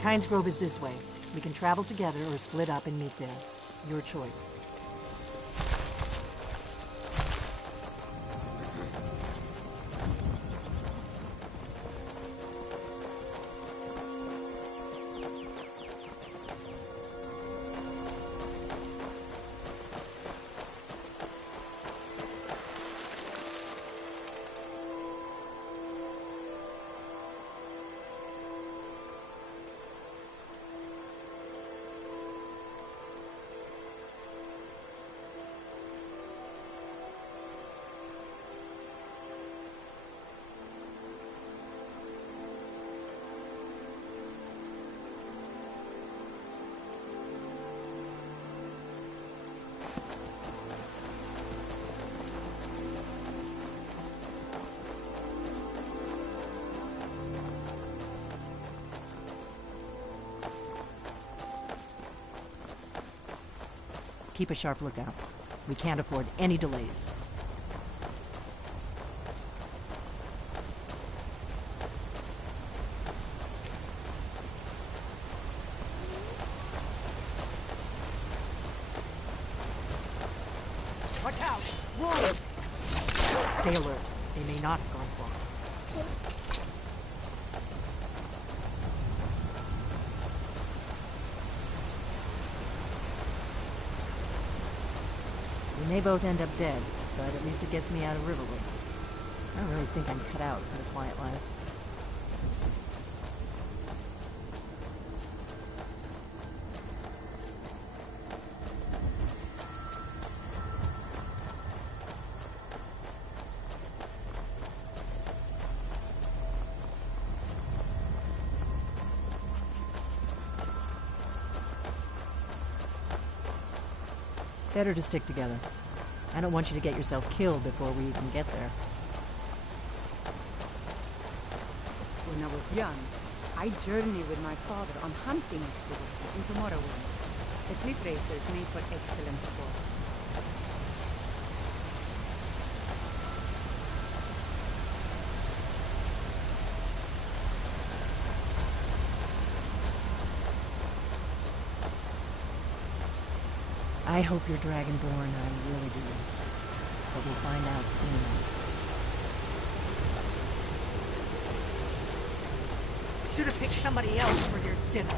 Kynes Grove is this way. We can travel together or split up and meet there. Your choice. Keep a sharp lookout. We can't afford any delays. Watch out! Whoa! Stay alert. They may not have gone far. We may both end up dead, but at least it gets me out of Riverwood. I don't really think I'm cut out for the quiet life. Better to stick together. I don't want you to get yourself killed before we even get there. When I was young, I journeyed with my father on hunting expeditions into Morrowind. The cliff racers made for excellent sport. I hope you're Dragonborn, I really do. But we'll find out soon. Should have picked somebody else for your dinner.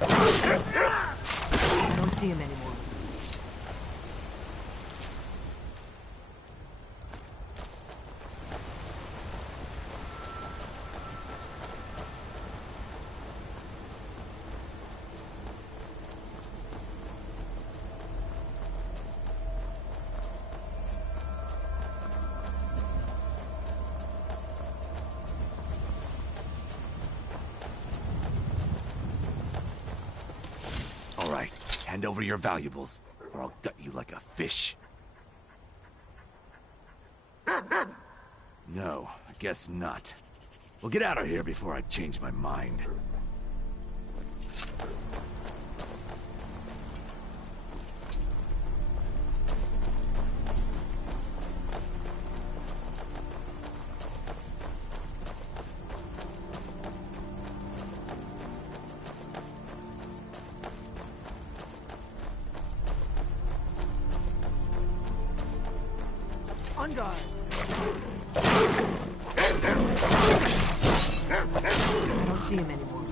I don't see him anymore. Hand over your valuables, or I'll gut you like a fish. No, I guess not. Well, get out of here before I change my mind. On guard. I don't see him anymore.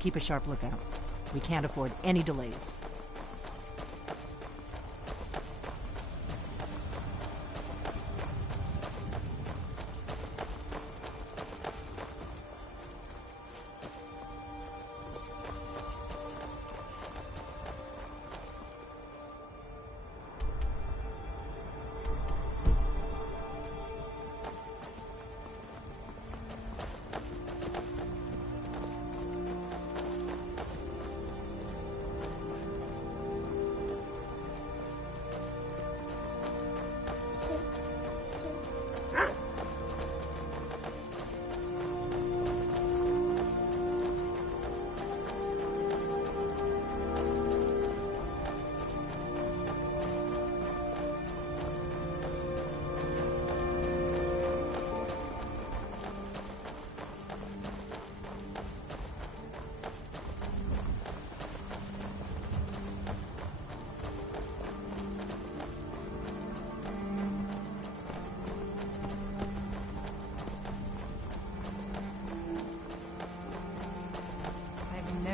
Keep a sharp lookout. We can't afford any delays.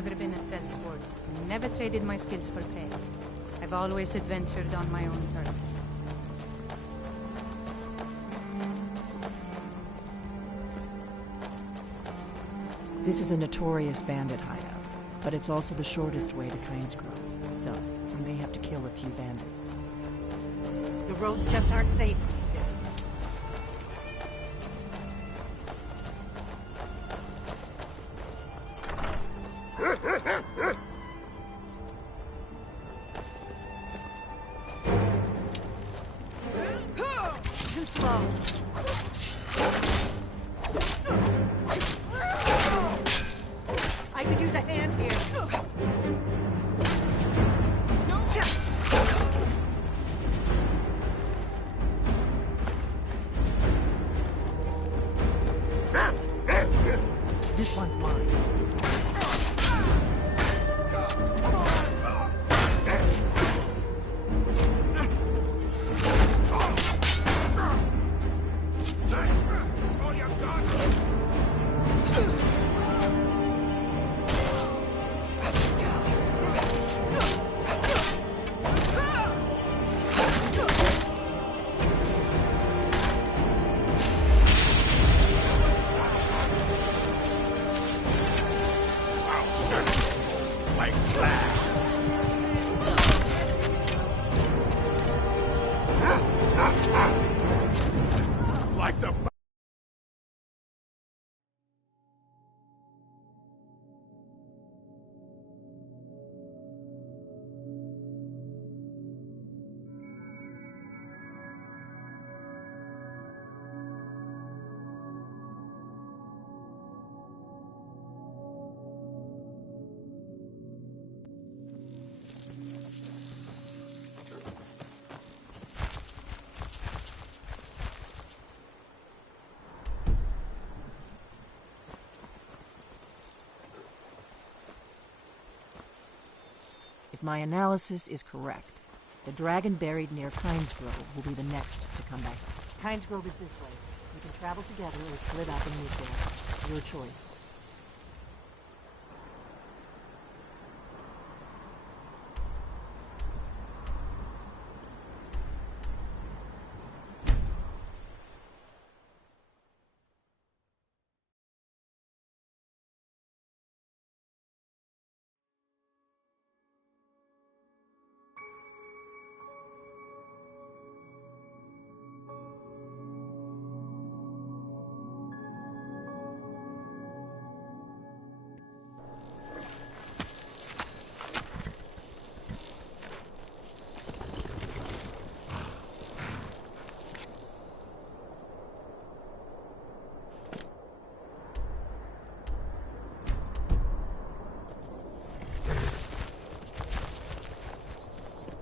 never been a sellsword. Never traded my skills for pay. I've always adventured on my own terms. This is a notorious bandit hideout, but it's also the shortest way to Kynesgrove, so we may have to kill a few bandits. The roads just aren't safe. Too slow. I could use a hand here. No. This one's mine. Like the... If my analysis is correct, the dragon buried near Kynesgrove will be the next to come back. Kynesgrove is this way. We can travel together or split up and move there. Your choice.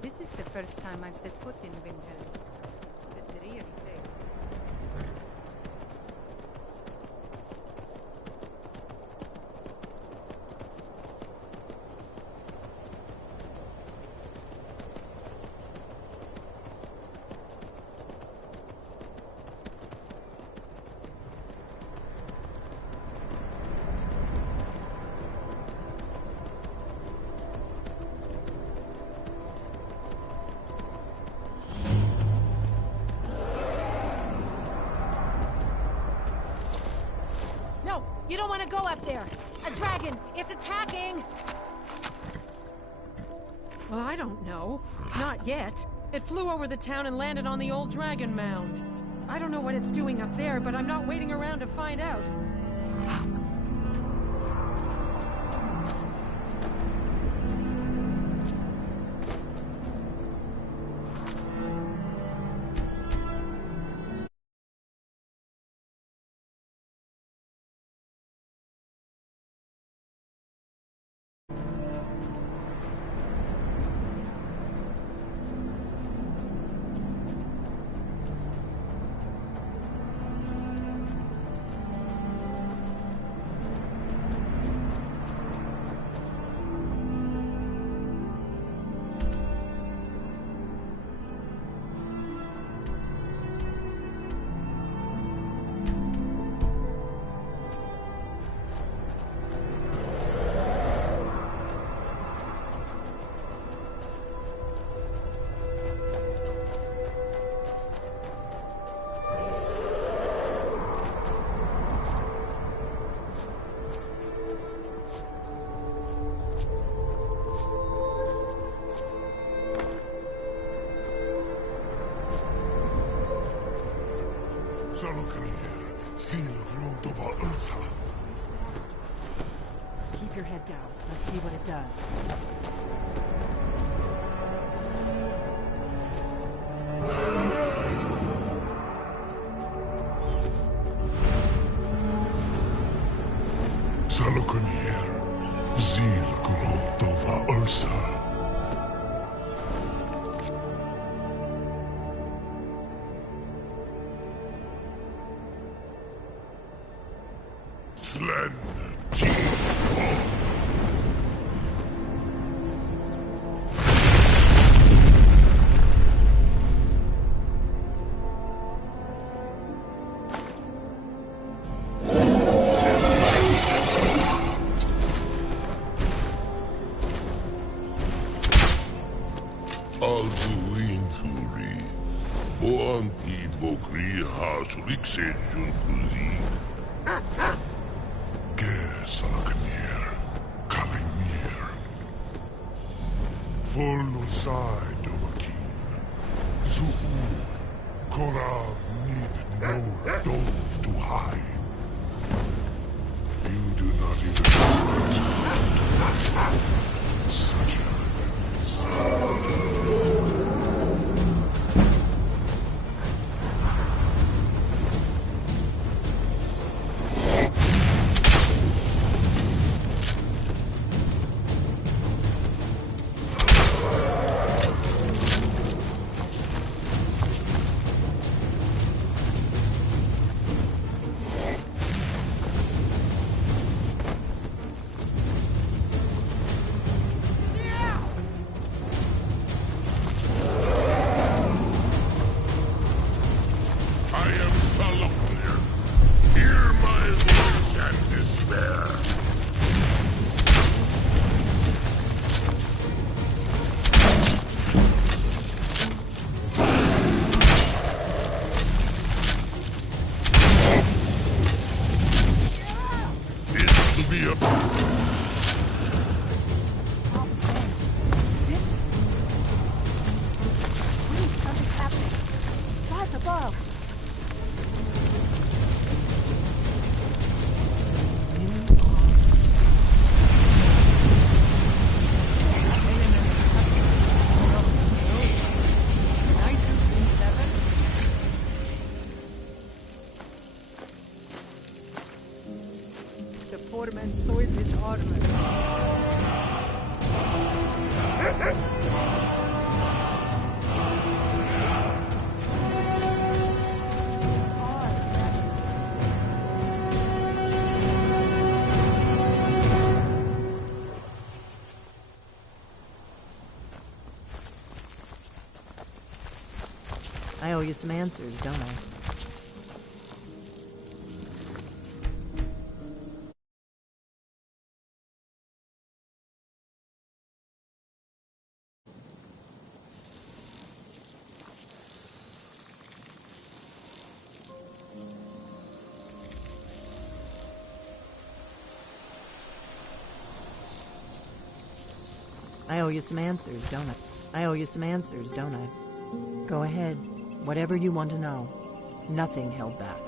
This is the first time I've set foot in Windhelm. The dreary place. No, you don't want to go up there. A dragon, it's attacking. Well, I don't know. Not yet. It flew over the town and landed on the old dragon mound. I don't know what it's doing up there, but I'm not waiting around to find out. Keep your head down. Let's see what it does. Salokunir, zil grotova ulsa. Slen sejam Salaknir, Kalimir, Volnusai Dovakin, Zuu, Korav need no dove to hide. You do not even know such I owe you some answers, don't I? I owe you some answers, don't I? I owe you some answers, don't I? Go ahead. Whatever you want to know. Nothing held back.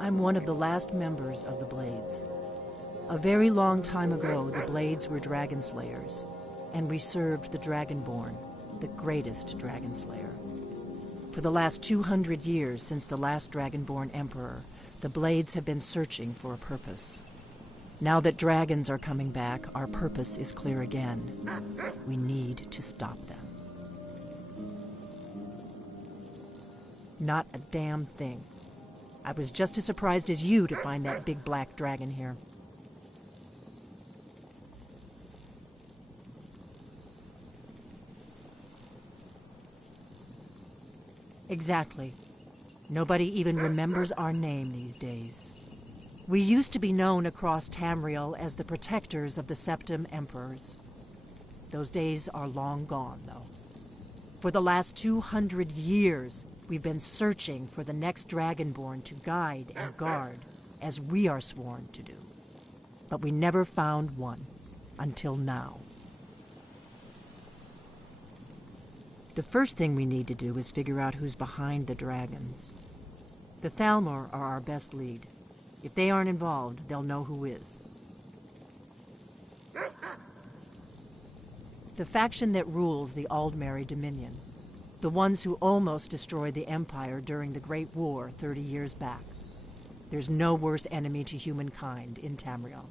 I'm one of the last members of the Blades. A very long time ago, the Blades were dragon slayers, and we served the Dragonborn, the greatest dragon slayer. For the last 200 years since the last Dragonborn Emperor, the Blades have been searching for a purpose. Now that dragons are coming back, our purpose is clear again. We need to stop them. Not a damn thing. I was just as surprised as you to find that big black dragon here. Exactly. Nobody even remembers our name these days. We used to be known across Tamriel as the protectors of the Septim Emperors. Those days are long gone, though. For the last 200 years, we've been searching for the next Dragonborn to guide and guard, as we are sworn to do. But we never found one, until now. The first thing we need to do is figure out who's behind the dragons. The Thalmor are our best lead. If they aren't involved, they'll know who is. The faction that rules the Aldmeri Dominion. The ones who almost destroyed the Empire during the Great War 30 years back. There's no worse enemy to humankind in Tamriel.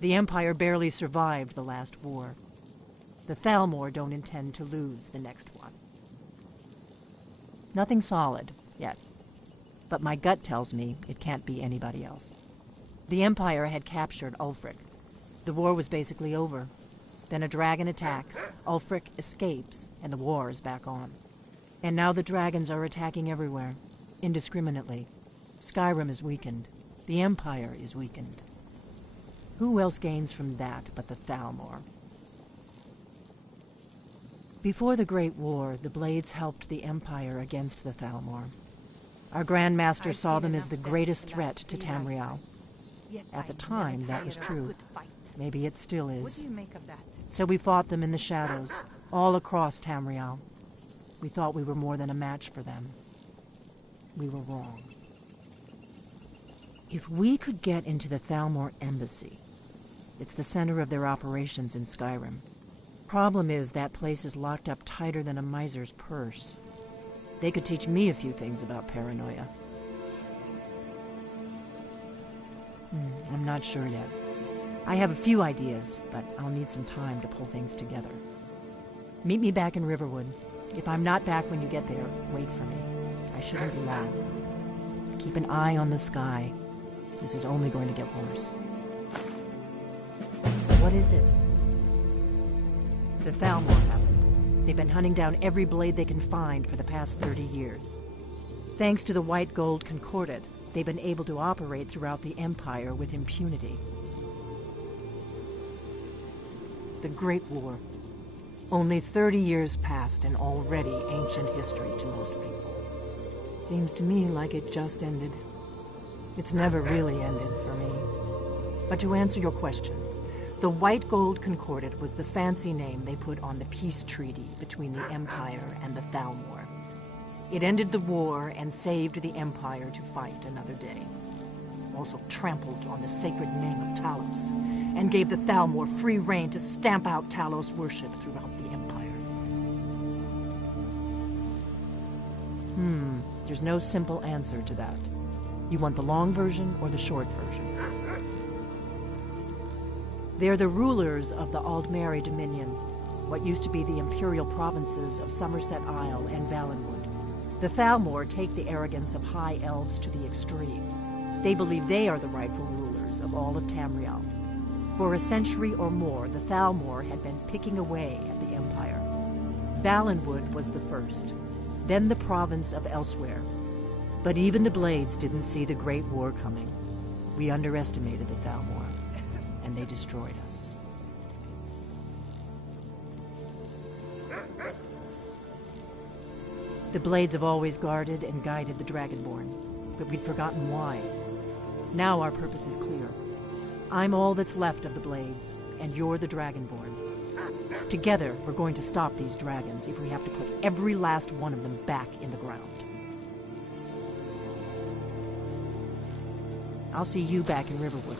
The Empire barely survived the last war. The Thalmor don't intend to lose the next one. Nothing solid, yet. But my gut tells me it can't be anybody else. The Empire had captured Ulfric. The war was basically over. Then a dragon attacks, Ulfric escapes, and the war is back on. And now the dragons are attacking everywhere, indiscriminately. Skyrim is weakened. The Empire is weakened. Who else gains from that but the Thalmor? Before the Great War, the Blades helped the Empire against the Thalmor. Our Grand Master saw them as the greatest threat to Tamriel. At the time, that was true. Maybe it still is. What do you make of that? So we fought them in the shadows, all across Tamriel. We thought we were more than a match for them. We were wrong. If we could get into the Thalmor embassy, it's the center of their operations in Skyrim. Problem is, that place is locked up tighter than a miser's purse. They could teach me a few things about paranoia. I'm not sure yet. I have a few ideas, but I'll need some time to pull things together. Meet me back in Riverwood. If I'm not back when you get there, wait for me. I shouldn't be long. Keep an eye on the sky. This is only going to get worse. What is it? The Thalmor happened. They've been hunting down every blade they can find for the past 30 years. Thanks to the White Gold Concordat, they've been able to operate throughout the Empire with impunity. The Great War. Only 30 years passed and already ancient history to most people. Seems to me like it just ended. It's never really ended for me. But to answer your question, the White Gold Concordat was the fancy name they put on the peace treaty between the Empire and the Thalmor. It ended the war and saved the Empire to fight another day. Also trampled on the sacred name of Talos, and gave the Thalmor free rein to stamp out Talos worship throughout the Empire. There's no simple answer to that. You want the long version or the short version? They're the rulers of the Aldmeri Dominion, what used to be the imperial provinces of Somerset Isle and Valenwood. The Thalmor take the arrogance of high elves to the extreme. They believe they are the rightful rulers of all of Tamriel. For a century or more, the Thalmor had been picking away at the Empire. Valenwood was the first, then the province of Elsewhere. But even the Blades didn't see the Great War coming. We underestimated the Thalmor, and they destroyed us. The Blades have always guarded and guided the Dragonborn, but we'd forgotten why. Now our purpose is clear. I'm all that's left of the Blades, and you're the Dragonborn. Together, we're going to stop these dragons if we have to put every last one of them back in the ground. I'll see you back in Riverwood.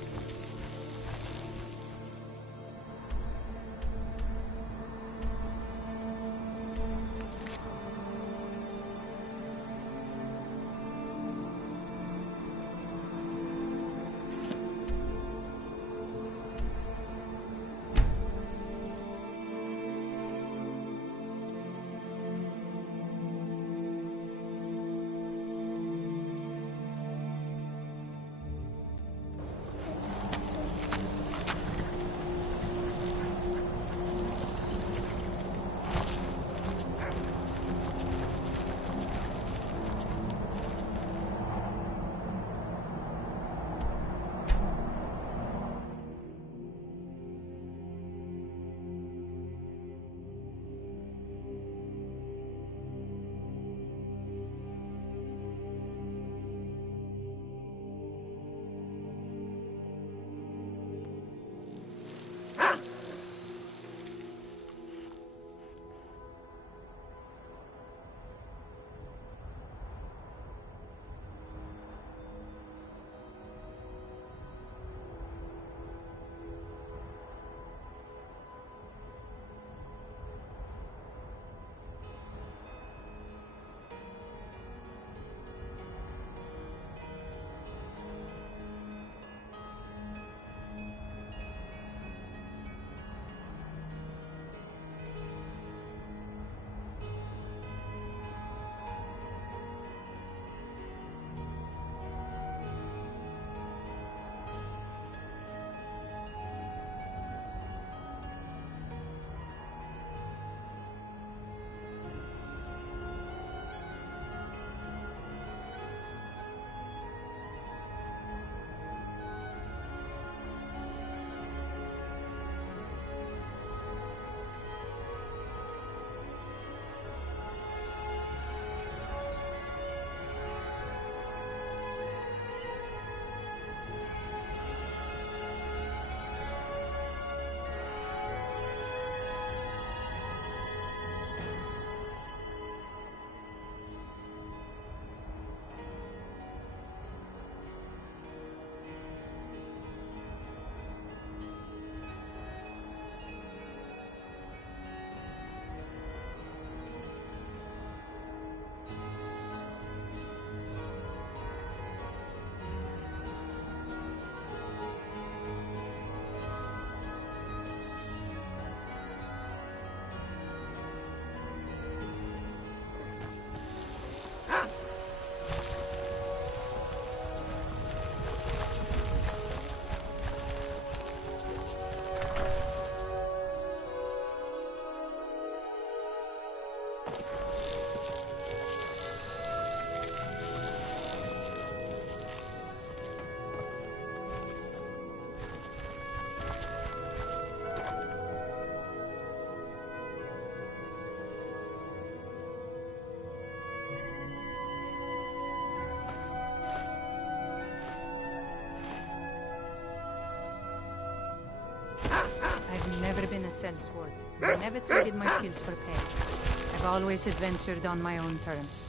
a sellsword. I never traded my skills for pay. I've always adventured on my own terms.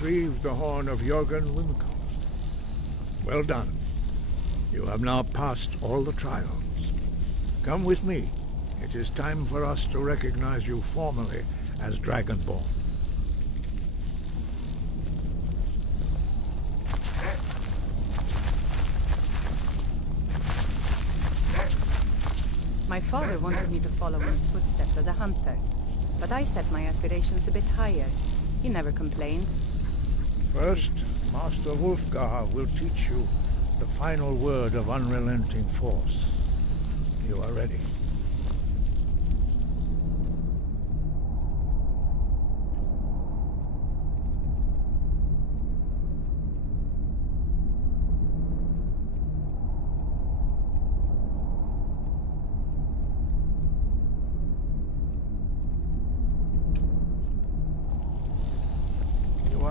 retrieved the horn of Jorgen Wimco. Well done. You have now passed all the trials. Come with me. It is time for us to recognize you formally as Dragonborn. My father wanted me to follow in his footsteps as a hunter, but I set my aspirations a bit higher. He never complained. First, Master Wulfgar will teach you the final word of unrelenting force. You are ready.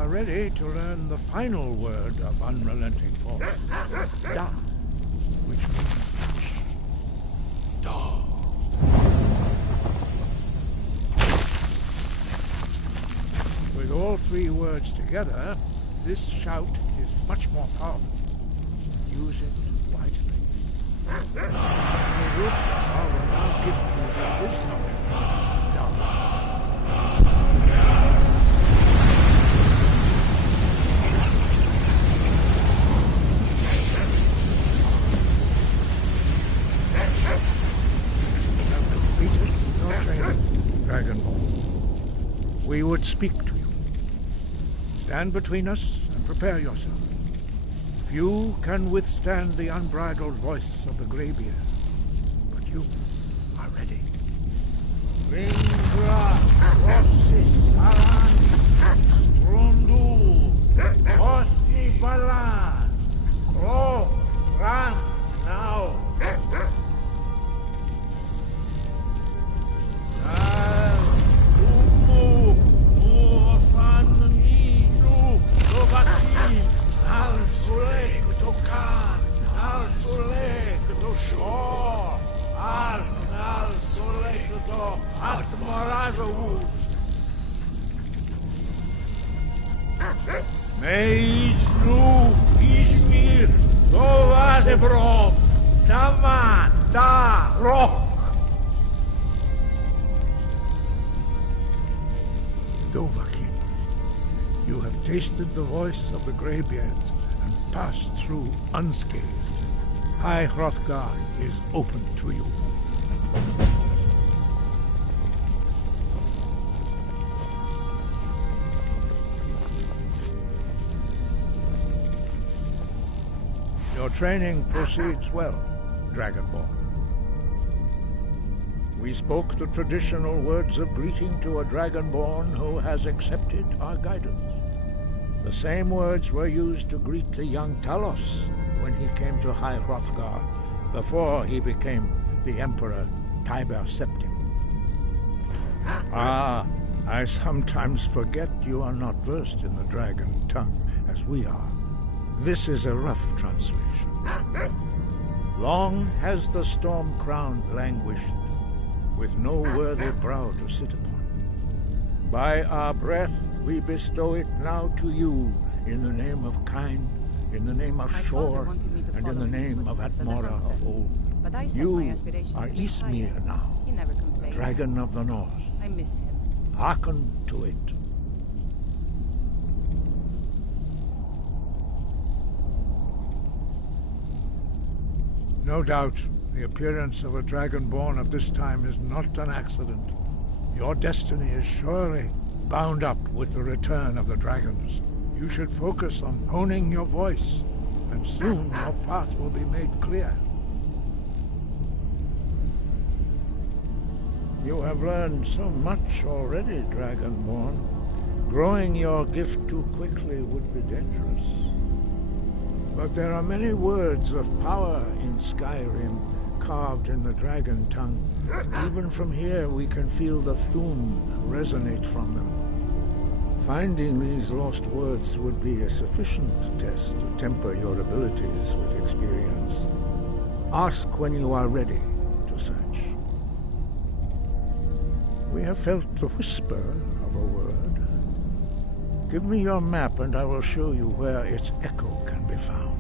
Ready to learn the final word of unrelenting force. Da, which means da. With all three words together, this shout is much more powerful. Use it wisely. I will now give you the wisdom. Da. We would speak to you. Stand between us and prepare yourself. Few can withstand the unbridled voice of the Greybeard, but you are ready. Ringra, Rossis, Aran, Strundu, Osti Balan, Kro, Ran, now. Meisnu Ishmir Dovadebro Dama Da Rock Dovahkiin, you have tasted the voice of the Greybeards and passed through unscathed. High Hrothgar is open to you. Your training proceeds well, Dragonborn. We spoke the traditional words of greeting to a Dragonborn who has accepted our guidance. The same words were used to greet the young Talos when he came to High Hrothgar, before he became the Emperor Tiber Septim. Ah, I sometimes forget you are not versed in the dragon tongue as we are. This is a rough translation. Long has the storm-crowned languished, with no worthy brow to sit upon. By our breath we bestow it now to you, in the name of Kine, in the name of Shor, and in the name of Atmora of old. You are Ismir now, the dragon of the north. I miss him. Hearken to it. No doubt, the appearance of a Dragonborn of this time is not an accident. Your destiny is surely bound up with the return of the dragons. You should focus on honing your voice, and soon your path will be made clear. You have learned so much already, Dragonborn. Growing your gift too quickly would be dangerous. But there are many words of power in Skyrim, carved in the dragon tongue. Even from here we can feel the Thum resonate from them. Finding these lost words would be a sufficient test to temper your abilities with experience. Ask when you are ready to search. We have felt the whisper of a word. Give me your map and I will show you where its echo can be found.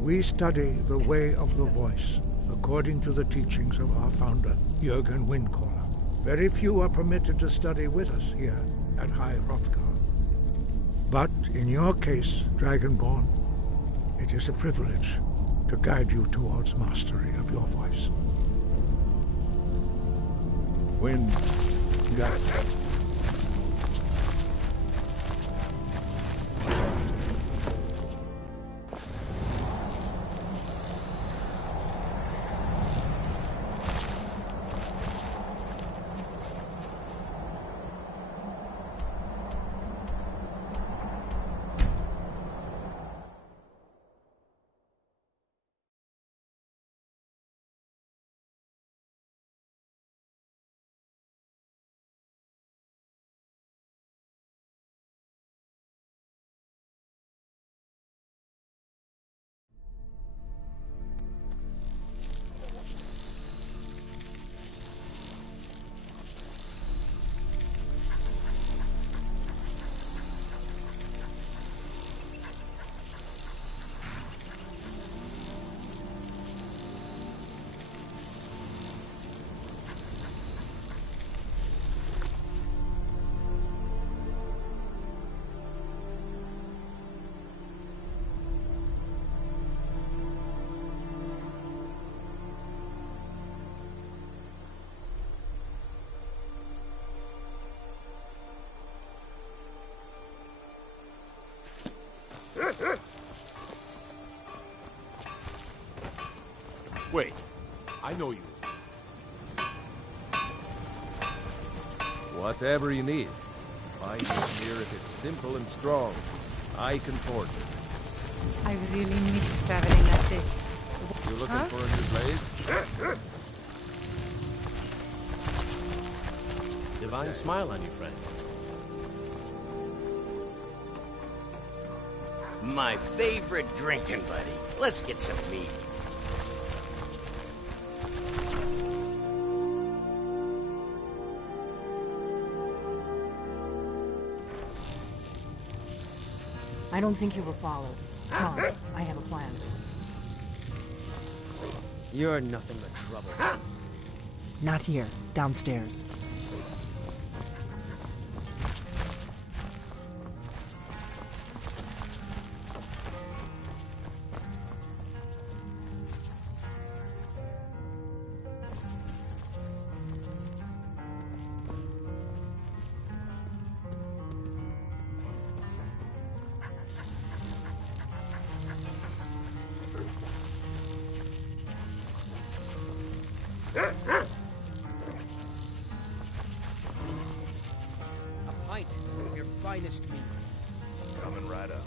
We study the way of the voice, according to the teachings of our founder, Jürgen Windcaller. Very few are permitted to study with us here at High Hrothgar. But in your case, Dragonborn, it is a privilege to guide you towards mastery of your voice. Wind, guide. Wait, I know you. Whatever you need. Buy it here if it's simple and strong. I can forge it. I really miss traveling like this. You looking for a new blade? Divine smile on you, friend. My favorite drinking buddy. Let's get some meat. I don't think you were followed. Come on, I have a plan. You're nothing but trouble. Not here, downstairs. A pint of your finest meat. Coming right up.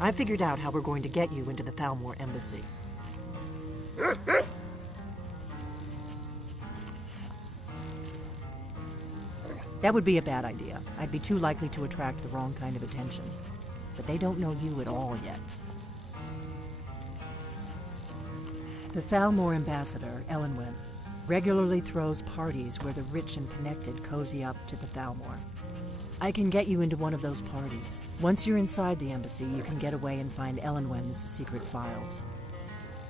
I figured out how we're going to get you into the Thalmor embassy. That would be a bad idea. I'd be too likely to attract the wrong kind of attention. But they don't know you at all yet. The Thalmor ambassador, Elenwen, regularly throws parties where the rich and connected cozy up to the Thalmor. I can get you into one of those parties. Once you're inside the embassy, you can get away and find Elenwen's secret files.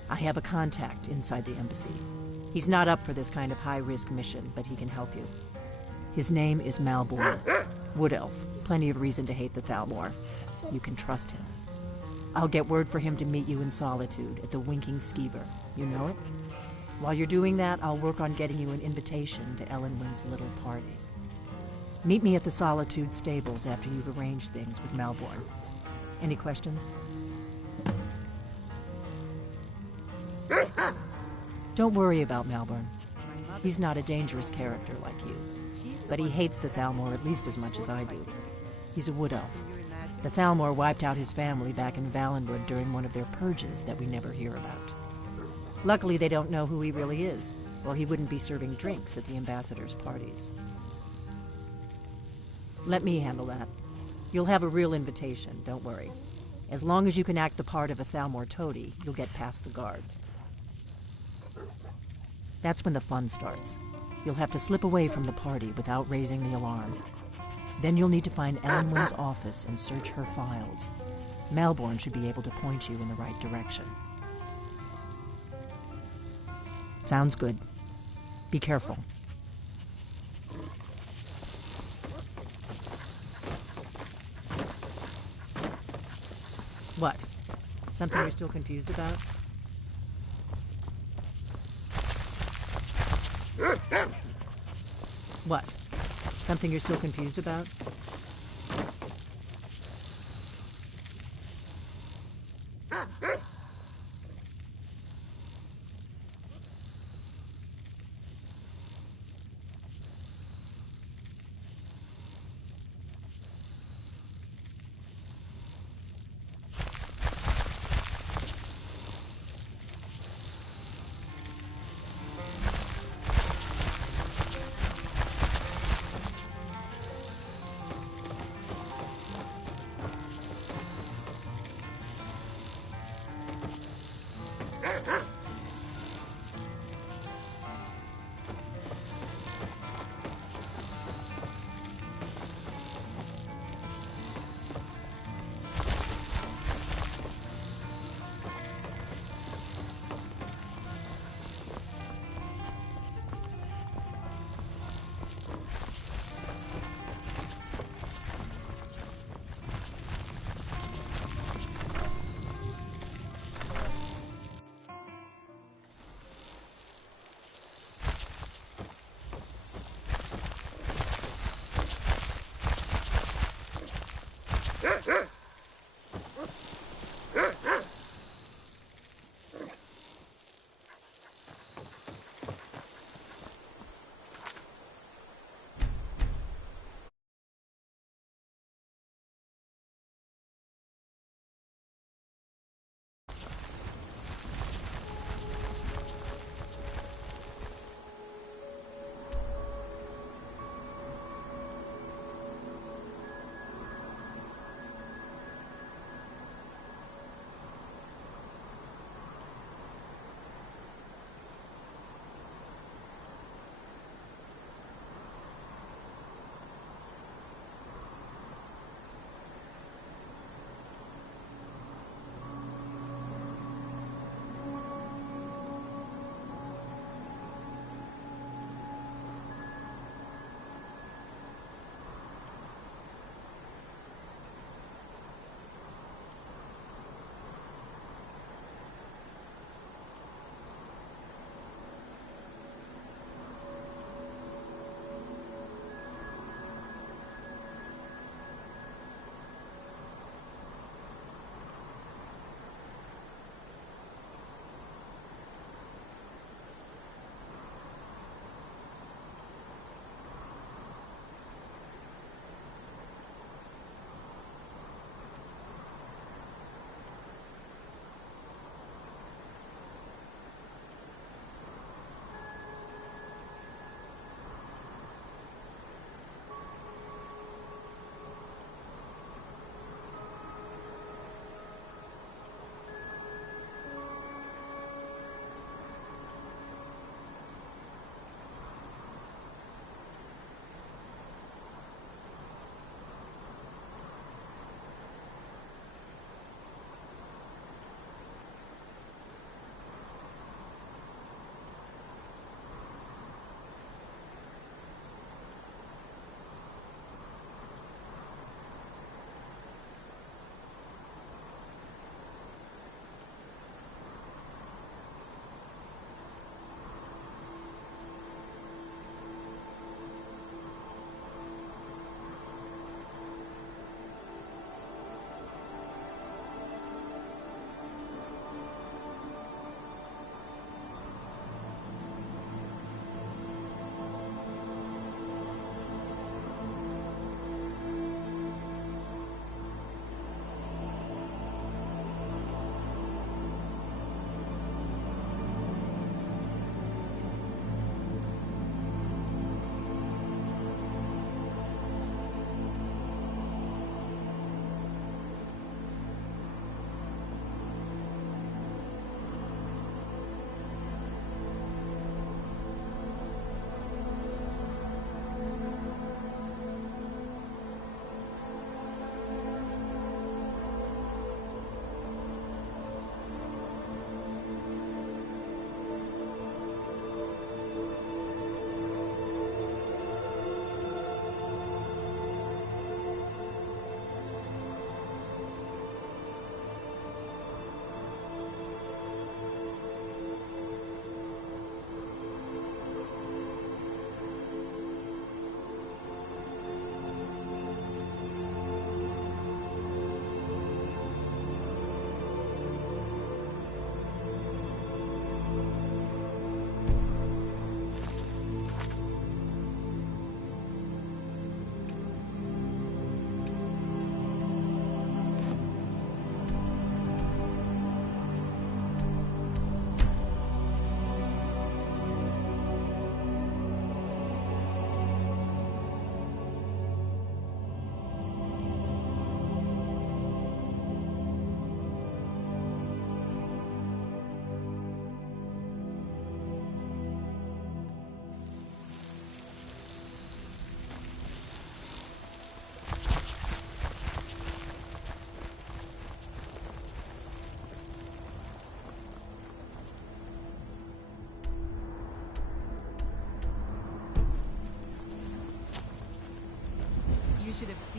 I have a contact inside the embassy. He's not up for this kind of high-risk mission, but he can help you. His name is Malborn. Wood Elf. Plenty of reason to hate the Thalmor. You can trust him. I'll get word for him to meet you in solitude at the Winking Skeever. You know it? While you're doing that, I'll work on getting you an invitation to Elenwen's little party. Meet me at the Solitude stables after you've arranged things with Malborn. Any questions? Don't worry about Malborn. He's not a dangerous character like you. But he hates the Thalmor at least as much as I do. He's a wood elf. The Thalmor wiped out his family back in Valenwood during one of their purges that we never hear about. Luckily, they don't know who he really is, or he wouldn't be serving drinks at the ambassadors' parties. Let me handle that. You'll have a real invitation, don't worry. As long as you can act the part of a Thalmor toady, you'll get past the guards. That's when the fun starts. You'll have to slip away from the party without raising the alarm. Then you'll need to find Elenwen's office and search her files. Malborn should be able to point you in the right direction. Sounds good. Be careful. What? Something you're still confused about? What? Something you're still confused about?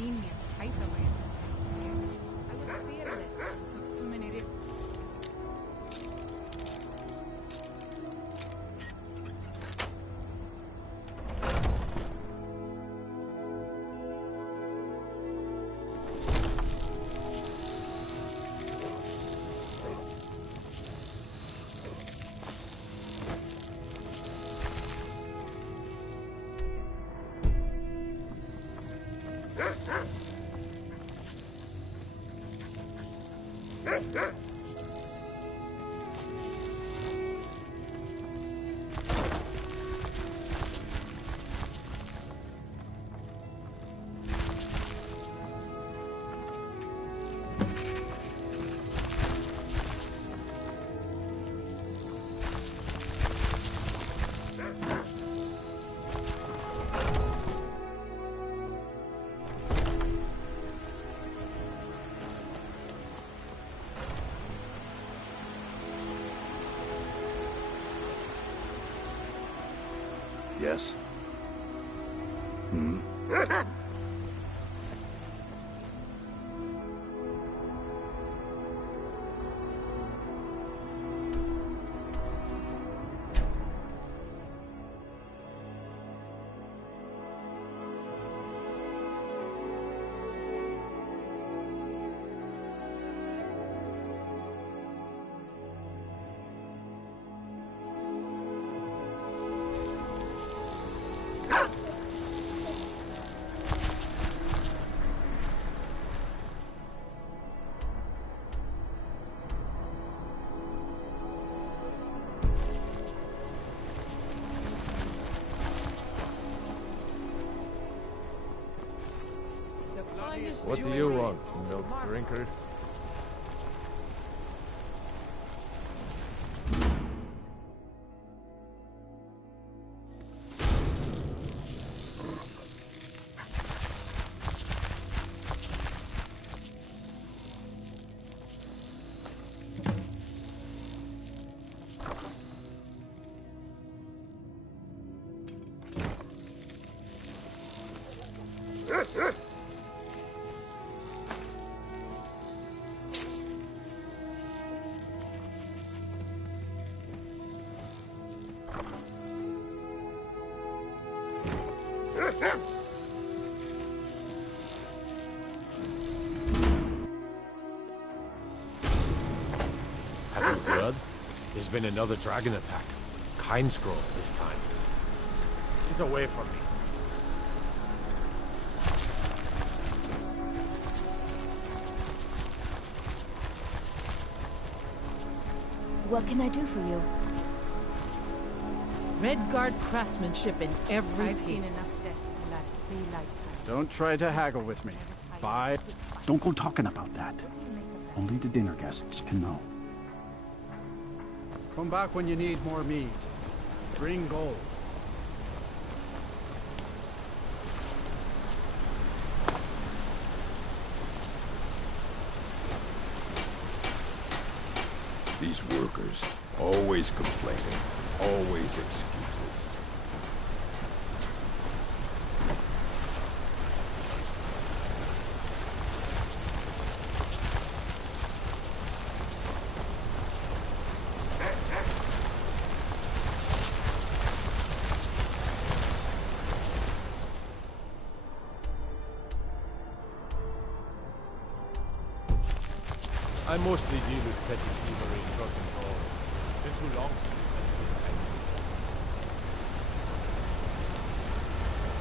seen me at the height of my ambition. I was fearless. Took too many risks. Yes? What do you want, milk drinker? Have you heard? There's been another dragon attack. Scroll this time. Get away from me. What can I do for you? Redguard craftsmanship in every I've piece. seen enough death to last 3 lifetimes. Don't try to haggle with me. Bye. Don't go talking about that. Only the dinner guests can know. Come back when you need more meat. Bring gold. These workers, always complaining, always excuses. I mostly deal with petty thievery and drunken brawls. Been too long since we've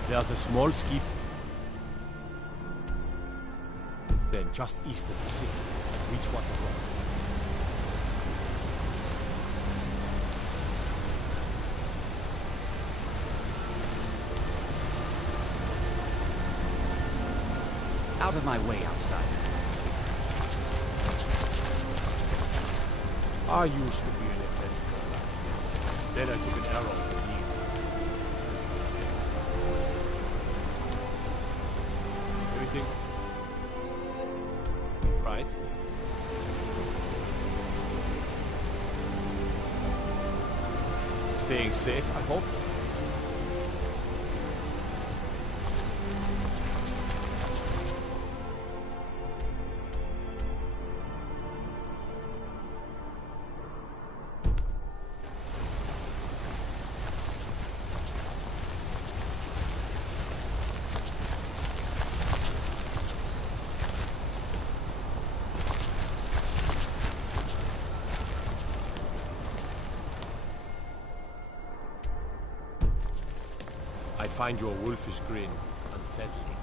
There's a small ski. Then just east of the city, reach Water Rock. Out of my way, outside. I used to be an adventurer lad. Then I took an arrow to the knee. Everything right? Staying safe, I hope. I find your wolfish grin unsettling.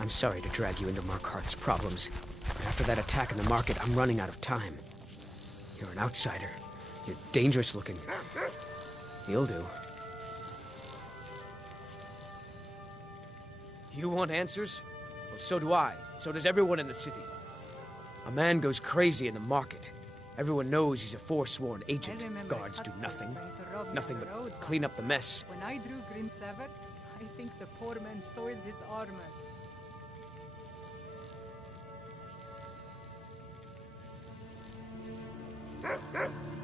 I'm sorry to drag you into Markarth's problems, but after that attack in the market, I'm running out of time. You're an outsider. You're dangerous looking. You'll do. You want answers? Well, so do I. So does everyone in the city. A man goes crazy in the market. Everyone knows he's a forsworn agent. Guards do nothing. Nothing but clean up the mess. When I drew Grinsever, I think the poor man soiled his armor.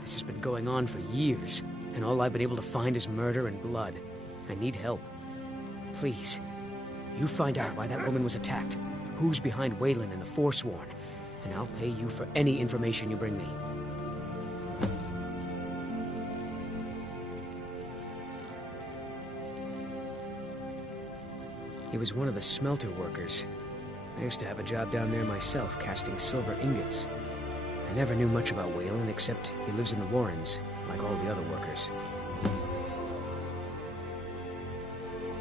This has been going on for years, and all I've been able to find is murder and blood. I need help. Please, you find out why that woman was attacked, who's behind Waylon and the Forsworn, and I'll pay you for any information you bring me. He was one of the smelter workers. I used to have a job down there myself, casting silver ingots. I never knew much about Waylon, except he lives in the Warrens, like all the other workers.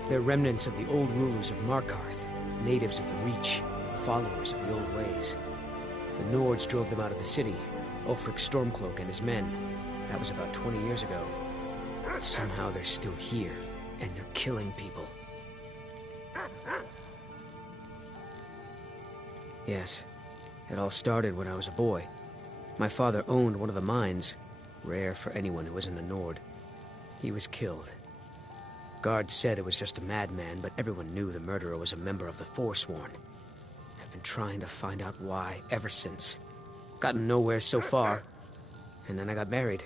They're remnants of the old rulers of Markarth, natives of the Reach, followers of the old ways. The Nords drove them out of the city, Ulfric Stormcloak and his men. That was about 20 years ago. But somehow they're still here, and they're killing people. Yes, it all started when I was a boy. My father owned one of the mines, rare for anyone who isn't a Nord. He was killed. Guards said it was just a madman, but everyone knew the murderer was a member of the Forsworn. I've been trying to find out why ever since. Gotten nowhere so far. And then I got married.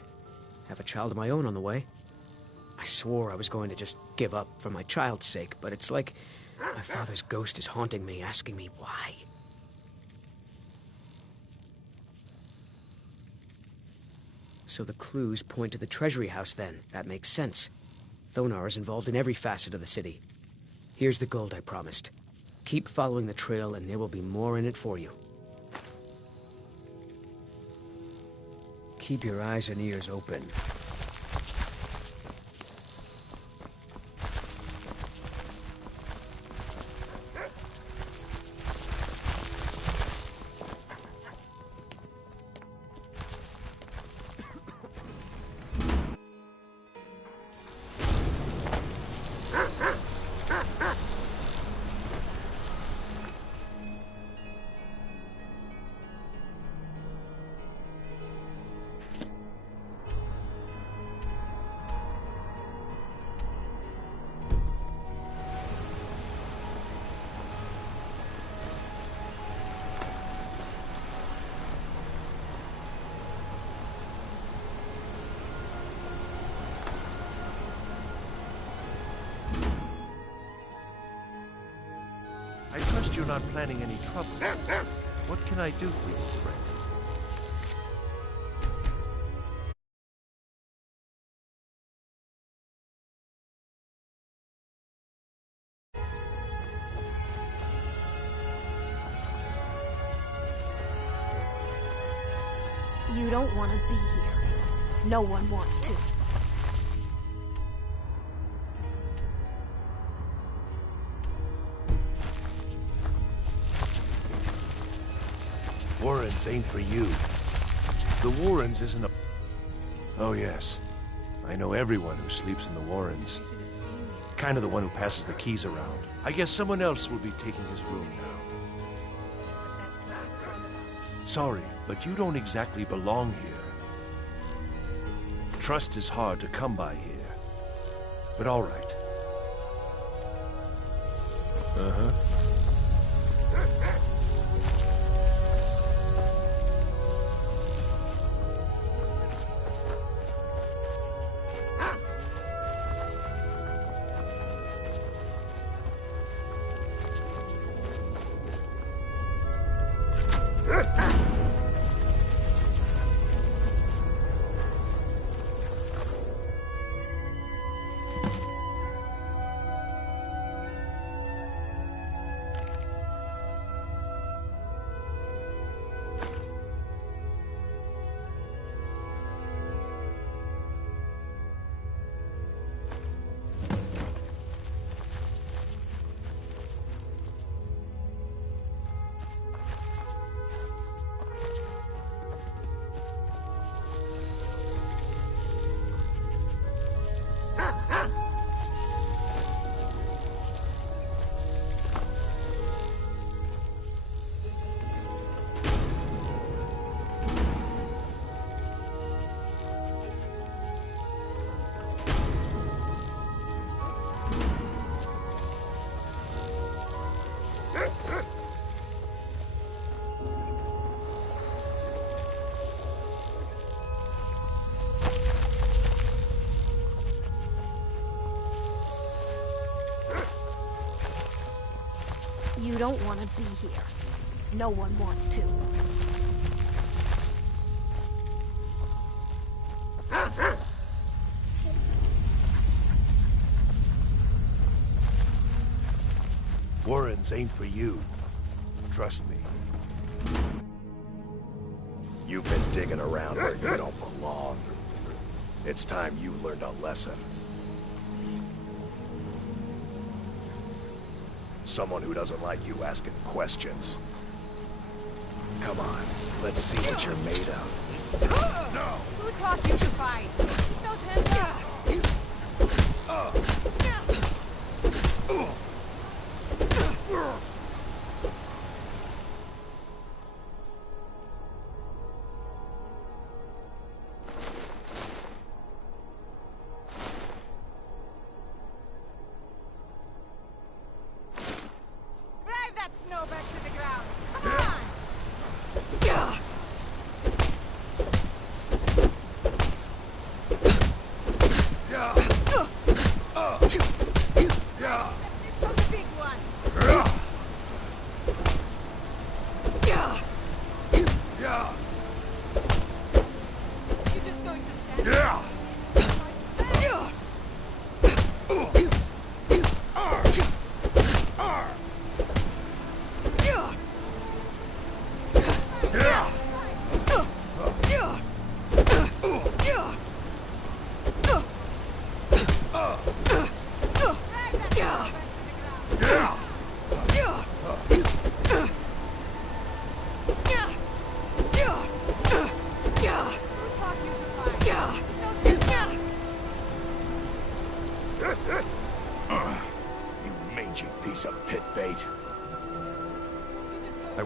Have a child of my own on the way. I swore I was going to just give up for my child's sake, but it's like my father's ghost is haunting me, asking me why. So the clues point to the treasury house then. That makes sense. Thonar is involved in every facet of the city. Here's the gold I promised. Keep following the trail and there will be more in it for you. Keep your eyes and ears open. I trust you're not planning any trouble. What can I do for you, friend? You don't want to be here. No one wants to. Warrens ain't for you. The Warrens isn't a... Oh yes, I know everyone who sleeps in the Warrens. Kind of the one who passes the keys around. I guess someone else will be taking his room now. Sorry, but you don't exactly belong here. Trust is hard to come by here. But all right. Uh-huh. You don't want to be here. No one wants to. Warrens ain't for you. Trust me. You've been digging around where you don't belong. It's time you learned a lesson. Someone who doesn't like you asking questions. Come on, let's see what you're made of. No! Who taught you to fight? Keep those hands up!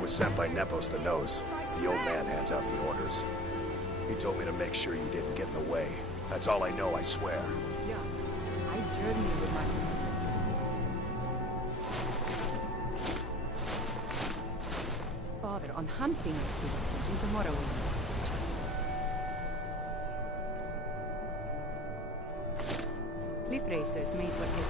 Sent by Nepos the Nose. The old man hands out the orders. He told me to make sure you didn't get in the way. That's all I know, I swear. Yeah, I journey with my father on hunting expeditions into Morrowind. Cliff racers made for it.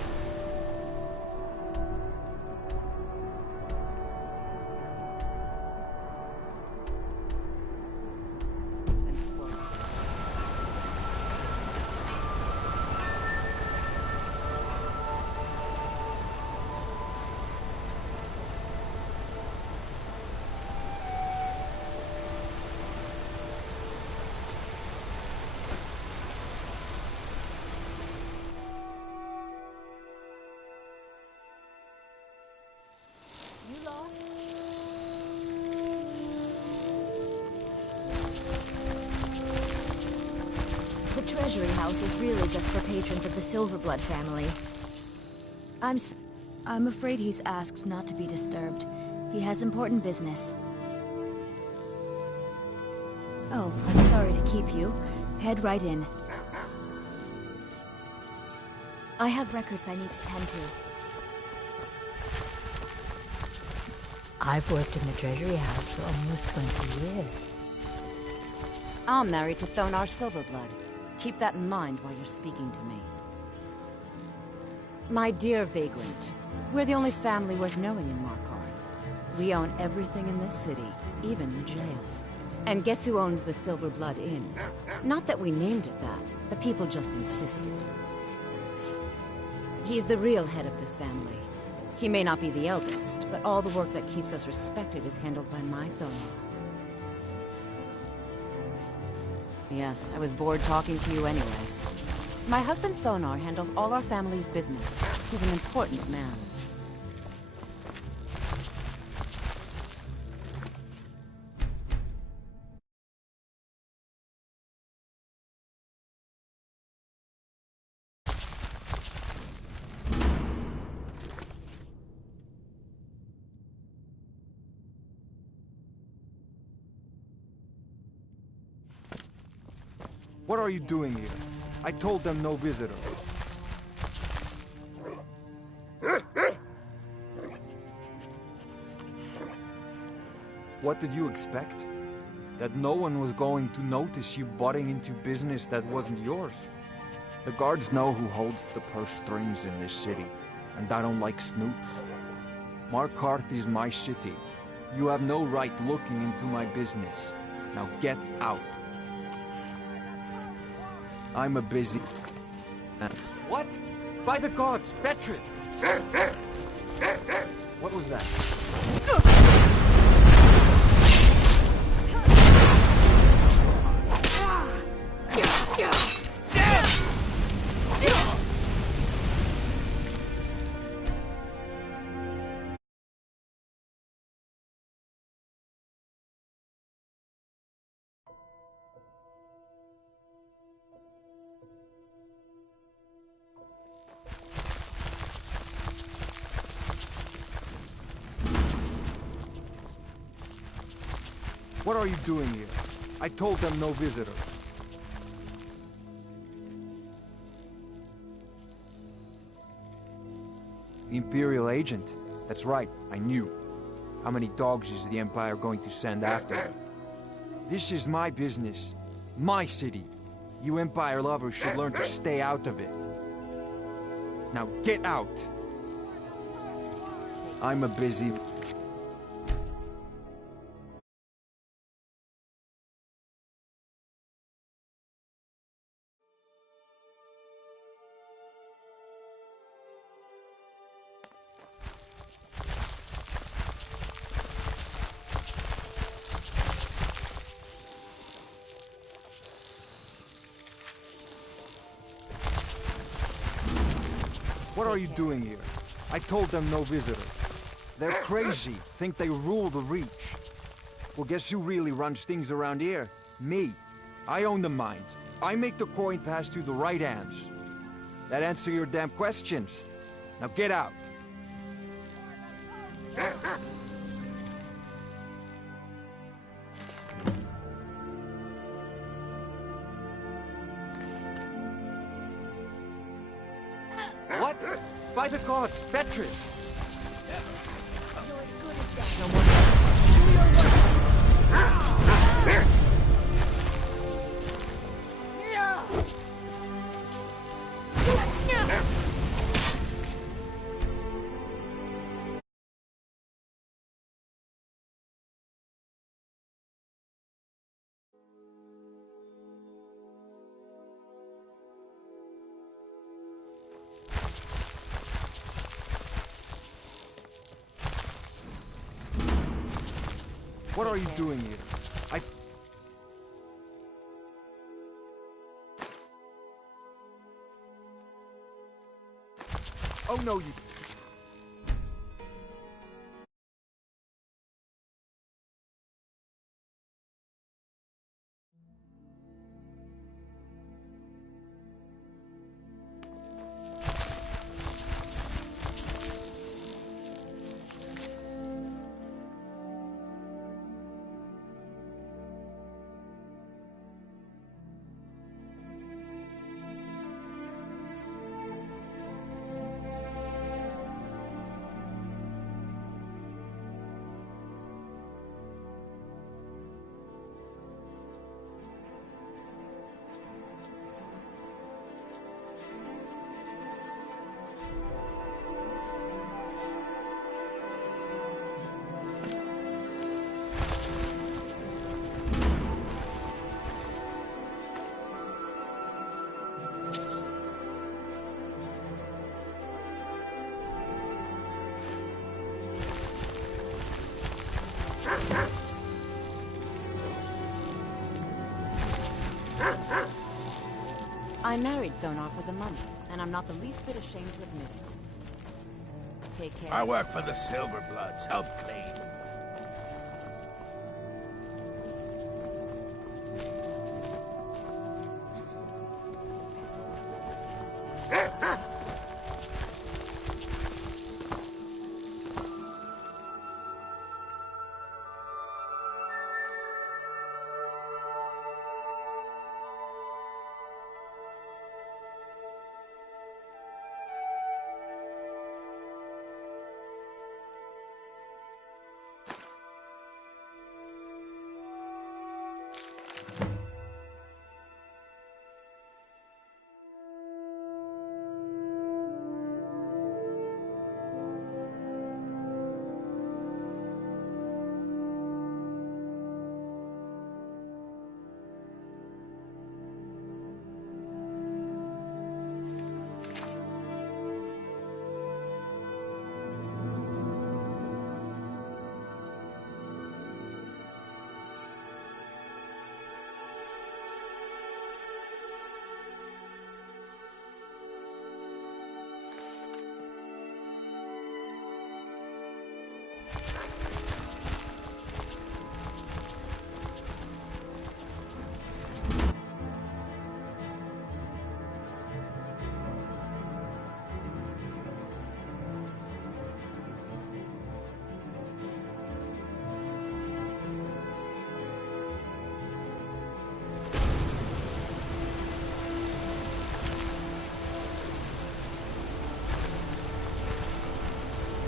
treasury house is really just for patrons of the Silverblood family. I'm afraid he's asked not to be disturbed. He has important business. Oh, I'm sorry to keep you. Head right in. I have records I need to tend to. I've worked in the Treasury House for almost 20 years. I'm married to Thonar Silverblood. Keep that in mind while you're speaking to me. My dear vagrant, we're the only family worth knowing in Markarth. We own everything in this city, even the jail. And guess who owns the Silverblood Inn? Not that we named it that. The people just insisted. He's the real head of this family. He may not be the eldest, but all the work that keeps us respected is handled by my Thonar. Yes, I was bored talking to you anyway. My husband Thonar handles all our family's business. He's an important man. What are you doing here? I told them no visitor. What did you expect? That no one was going to notice you butting into business that wasn't yours? The guards know who holds the purse strings in this city, and I don't like snoops. Markarth is my city. You have no right looking into my business. Now get out. I'm a busy... What? By the gods, Betrid! What was that? What are you doing here? I told them no visitor. Imperial agent? That's right, I knew. How many dogs is the Empire going to send after me? This is my business. My city. You Empire lovers should learn to stay out of it. Now get out! I'm a busy... What are you doing here? I told them no visitor. They're crazy, think they rule the Reach. Well, guess who really runs things around here? Me. I own the mines. I make the coin pass through the right hands. That answer your damn questions. Now get out. What? By the gods, Betrid! What are you doing here? Oh no, you... I married Thonar for the money, and I'm not the least bit ashamed to admit it. Take care. I work for the Silverbloods. Help clean.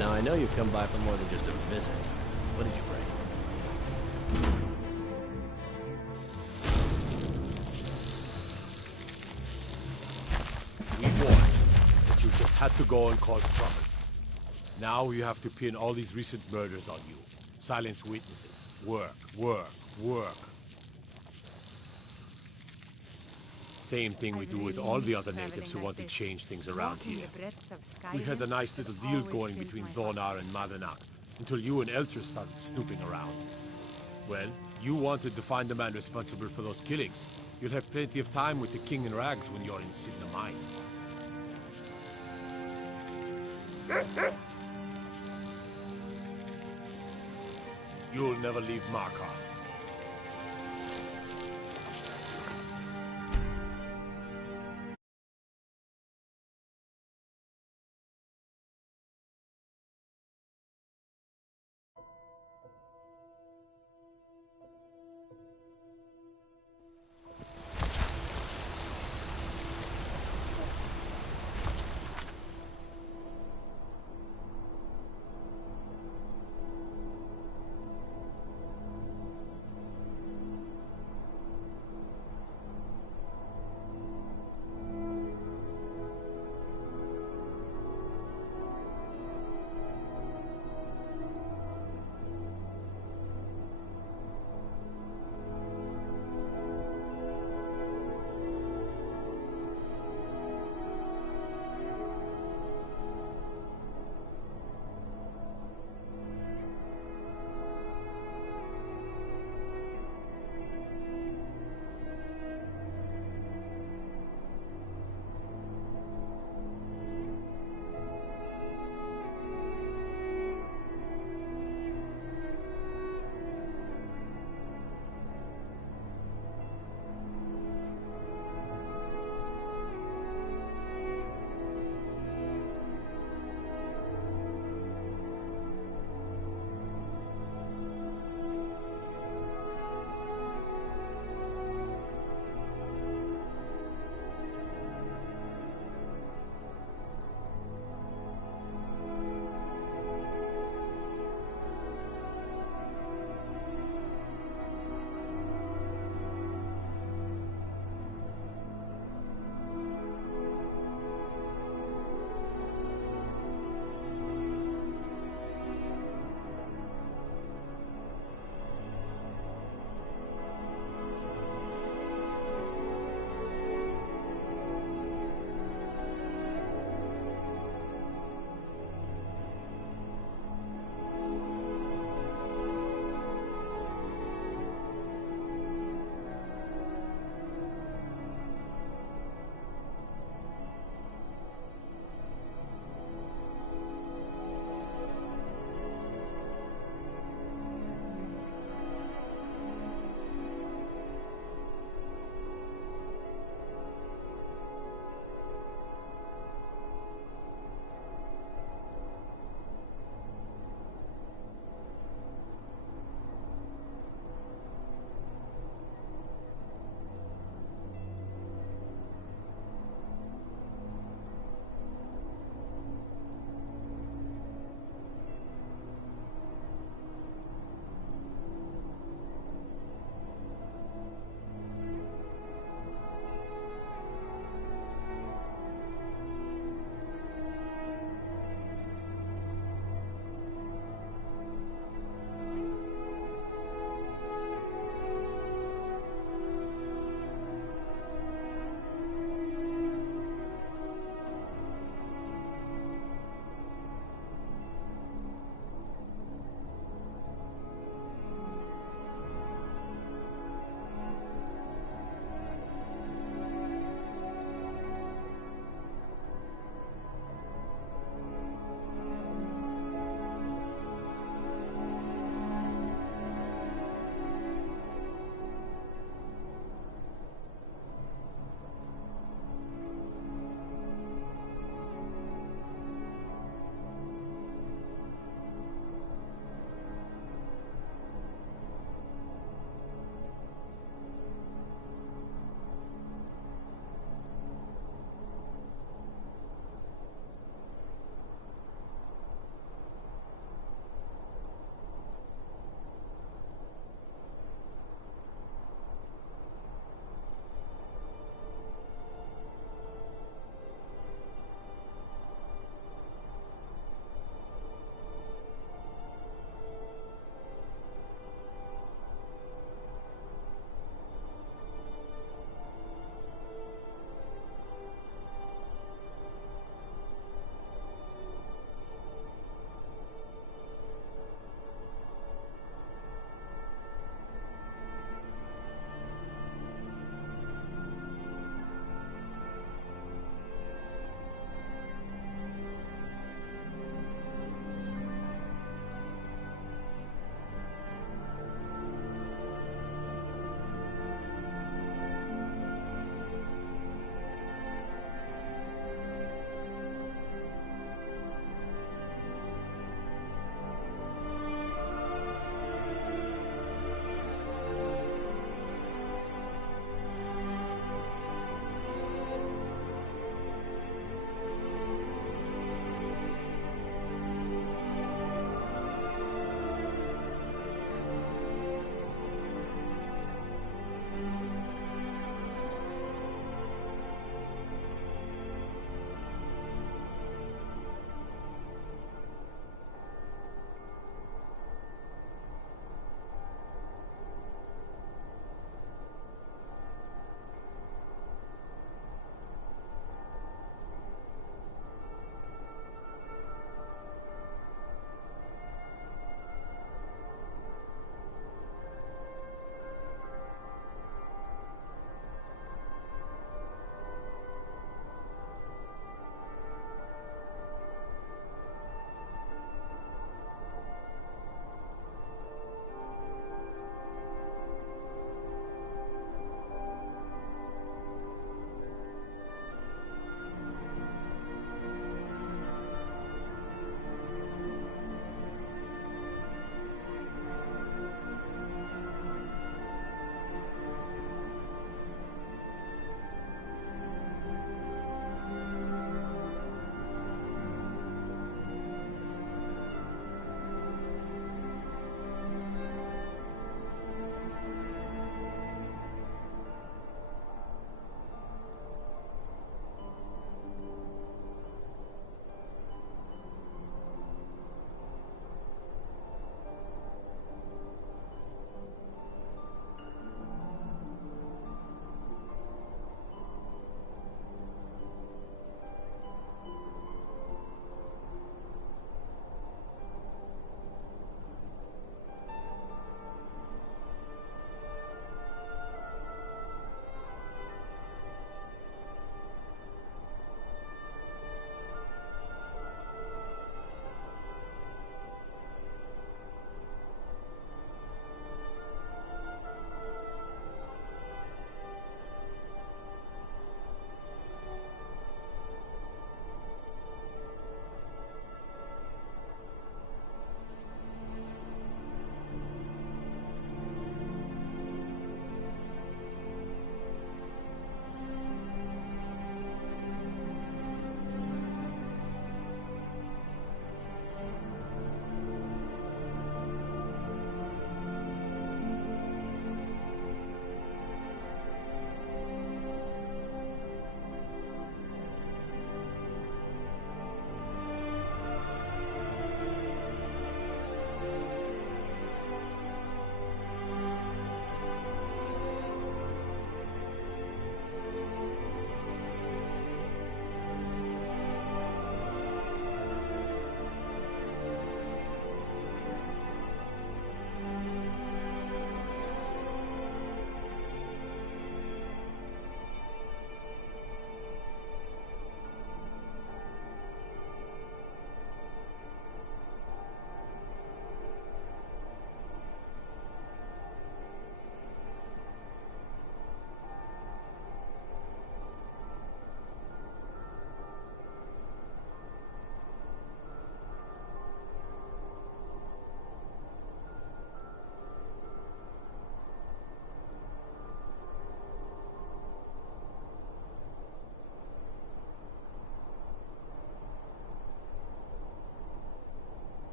Now, I know you've come by for more than just a visit. What did you bring? We warned that you just had to go and cause trouble. Now you have to pin all these recent murders on you. Silence witnesses. Work, work, work. Same thing we do with all the other natives who want to change things around here. We had a nice little deal going between Thonar and Madanak, until you and Elcher started snooping around. Well, you wanted to find the man responsible for those killings. You'll have plenty of time with the King in Rags when you're in Cidhna mine. You'll never leave Markarth.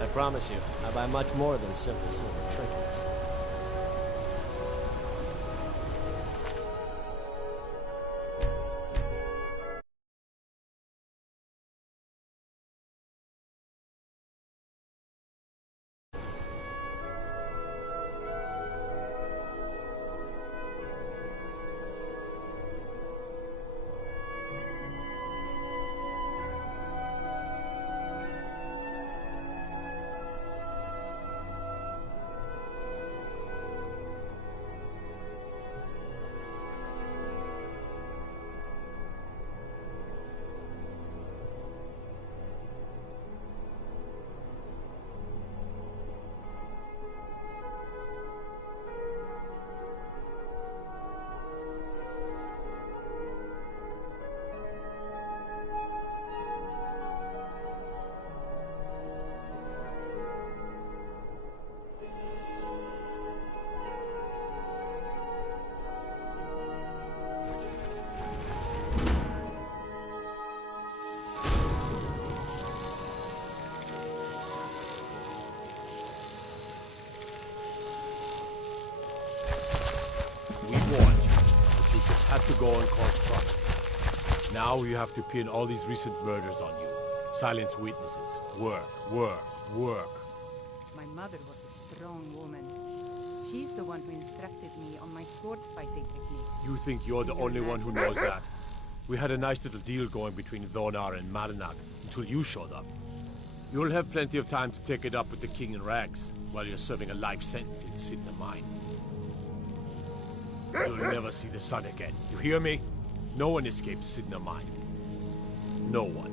I promise you, I buy much more than simple silver trinkets. To go and cause trouble. Now you have to pin all these recent murders on you. Silence witnesses. Work, work, work. My mother was a strong woman. She's the one who instructed me on my sword fighting technique. You think you're the only one who knows that? We had a nice little deal going between Thonar and Madanak until you showed up. You'll have plenty of time to take it up with the king in rags while you're serving a life sentence in Cidhna mine. You'll never see the sun again. You hear me? No one escapes Cidhna mine. No one.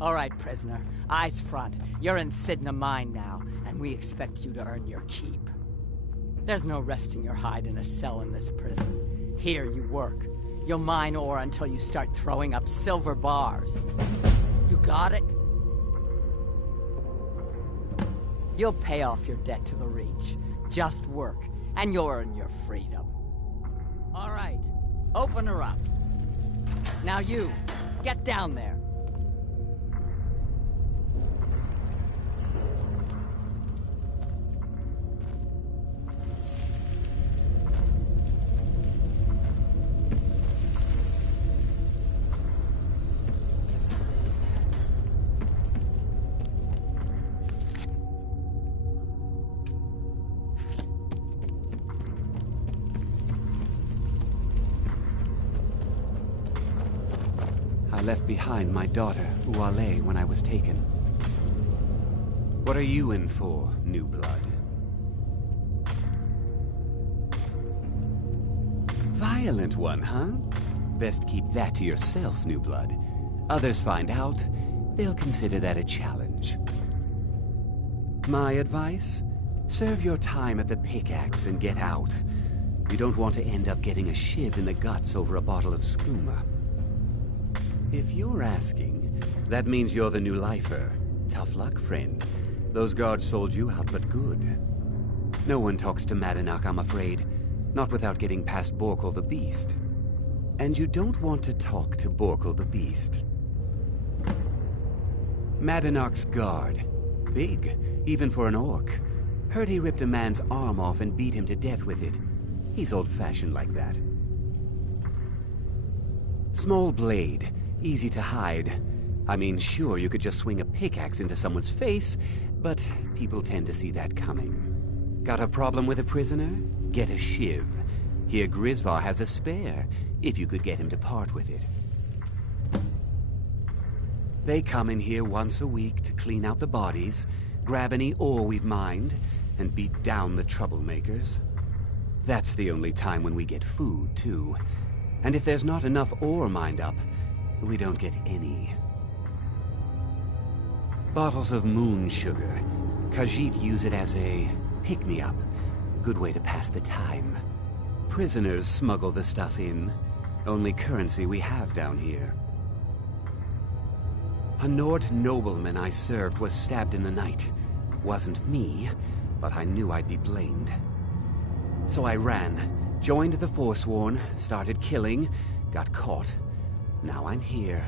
All right, prisoner. Eyes front. You're in Cidhna mine now, and we expect you to earn your keep. There's no resting your hide in a cell in this prison. Here you work. You'll mine ore until you start throwing up silver bars. You got it? You'll pay off your debt to the Reach. Just work, and you'll earn your freedom. All right, open her up. Now you, get down there. I left behind my daughter, Além, when I was taken. What are you in for, new blood? Violent one, huh? Best keep that to yourself, new blood. Others find out, they'll consider that a challenge. My advice? Serve your time at the pickaxe and get out. You don't want to end up getting a shiv in the guts over a bottle of skooma. If you're asking, that means you're the new lifer. Tough luck, friend. Those guards sold you out, but good. No one talks to Madanak, I'm afraid. Not without getting past Borkul the Beast. And you don't want to talk to Borkul the Beast. Madanak's guard. Big, even for an orc. Heard he ripped a man's arm off and beat him to death with it. He's old-fashioned like that. Small blade. Easy to hide. I mean, sure, you could just swing a pickaxe into someone's face, but people tend to see that coming. Got a problem with a prisoner? Get a shiv. Here Grisvar has a spare, if you could get him to part with it. They come in here once a week to clean out the bodies, grab any ore we've mined, and beat down the troublemakers. That's the only time when we get food, too. And if there's not enough ore mined up, we don't get any. Bottles of moon sugar. Khajiit use it as a pick-me-up. Good way to pass the time. Prisoners smuggle the stuff in. Only currency we have down here. A Nord nobleman I served was stabbed in the night. Wasn't me, but I knew I'd be blamed. So I ran, joined the Forsworn, started killing, got caught. Now I'm here.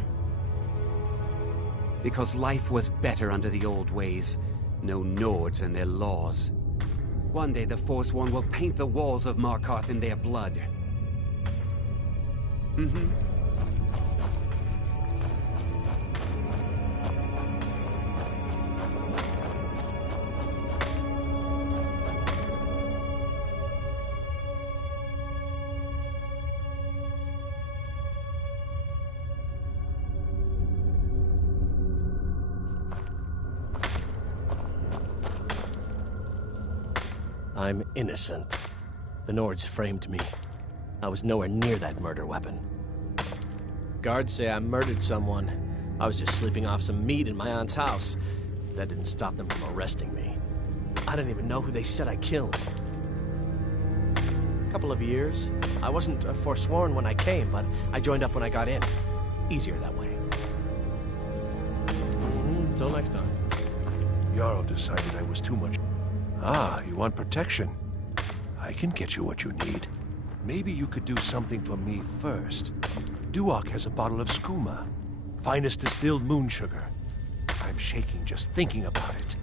Because life was better under the old ways. No Nords and their laws. One day the Forsworn will paint the walls of Markarth in their blood. I'm innocent. The Nords framed me. I was nowhere near that murder weapon. Guards say I murdered someone. I was just sleeping off some meat in my aunt's house. That didn't stop them from arresting me. I didn't even know who they said I killed. A couple of years. I wasn't a Forsworn when I came, but I joined up when I got in. Easier that way. Until next time. Jarl decided I was too much. Ah, you want protection? I can get you what you need. Maybe you could do something for me first. Duok has a bottle of skooma, finest distilled moon sugar. I'm shaking just thinking about it.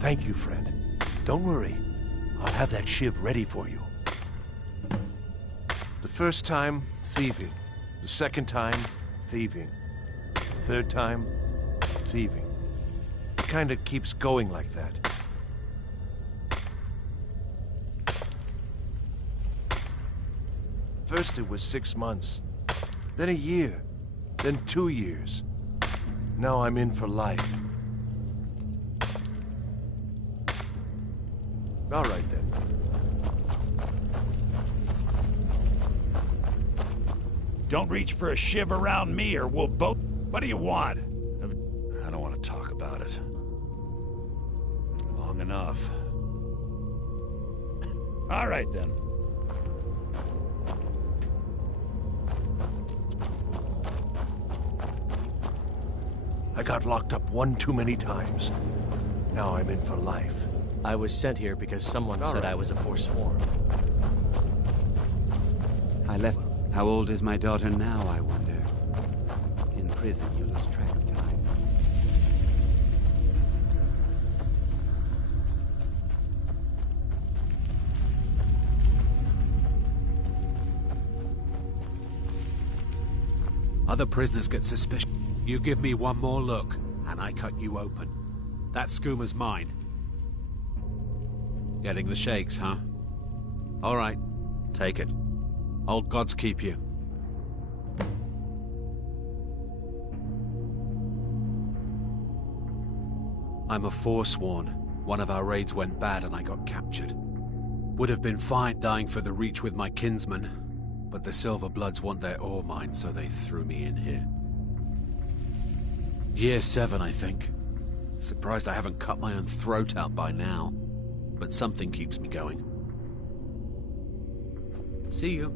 Thank you, friend. Don't worry. I'll have that shiv ready for you. The first time, thieving. The second time, thieving. The third time, thieving. It kind of keeps going like that. First it was 6 months, then a year, then 2 years. Now I'm in for life. All right then. Don't reach for a shiv around me or we'll both... What do you want? I don't want to talk about it. Long enough. All right then. I got locked up one too many times. Now I'm in for life. I was sent here because someone said I was a Forsworn. I left. How old is my daughter now, I wonder? In prison, you lose track of time. Other prisoners get suspicious. You give me one more look, and I cut you open. That skooma's mine. Getting the shakes, huh? All right, take it. Old gods keep you. I'm a Forsworn. One of our raids went bad and I got captured. Would have been fine dying for the Reach with my kinsmen, but the Silver Bloods want their ore mine, so they threw me in here. Year 7, I think. Surprised I haven't cut my own throat out by now. But something keeps me going. See you.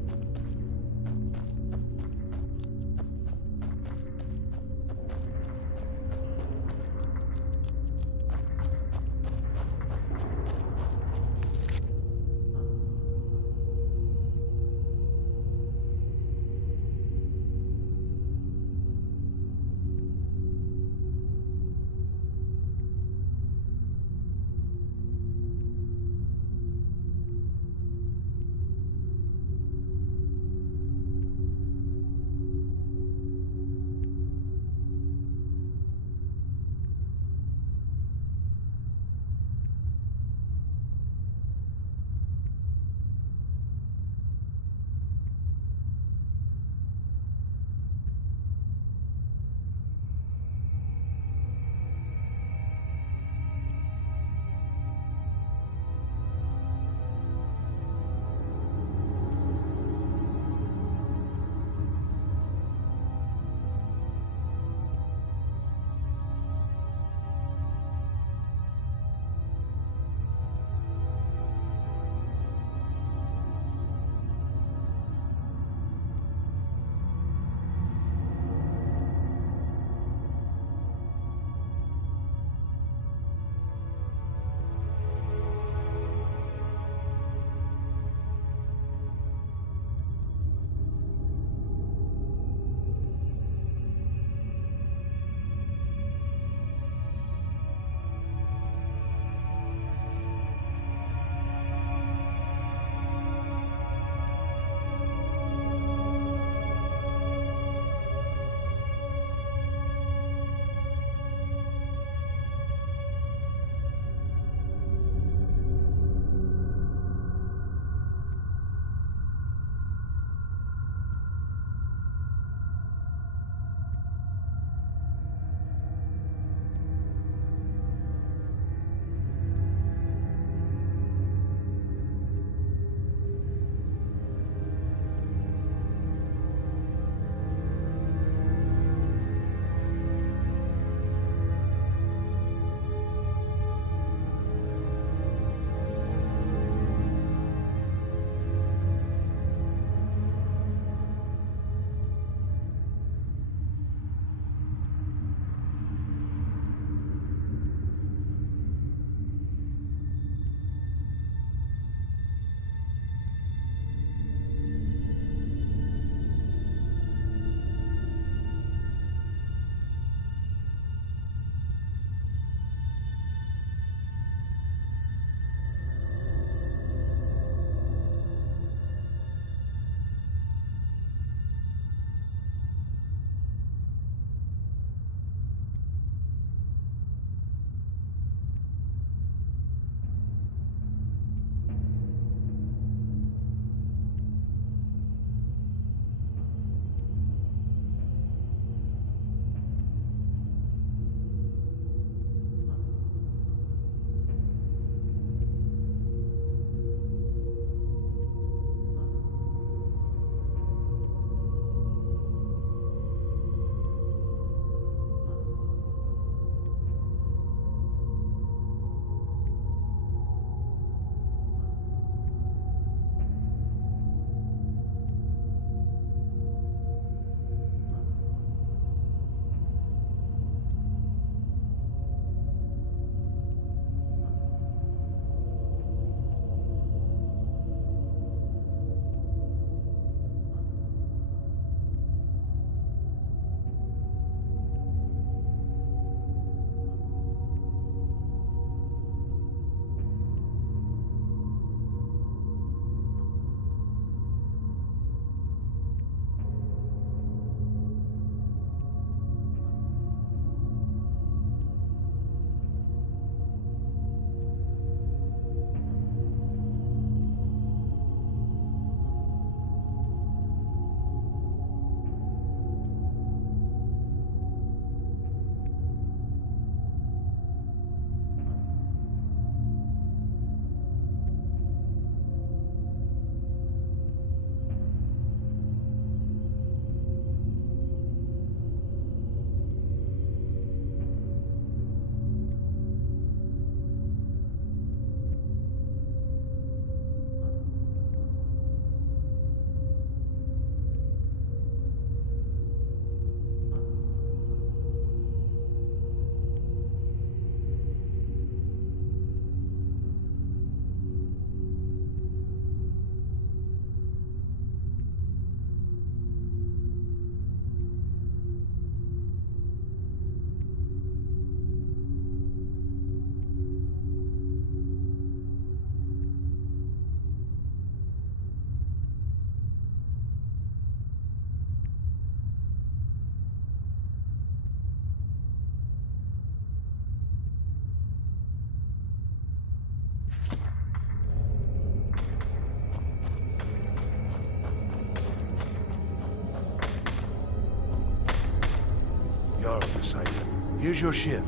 Cidhna. Here's your shiv.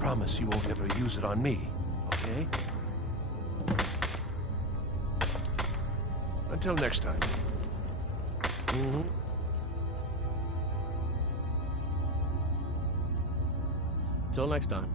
Promise you won't ever use it on me, okay? Until next time. Till next time.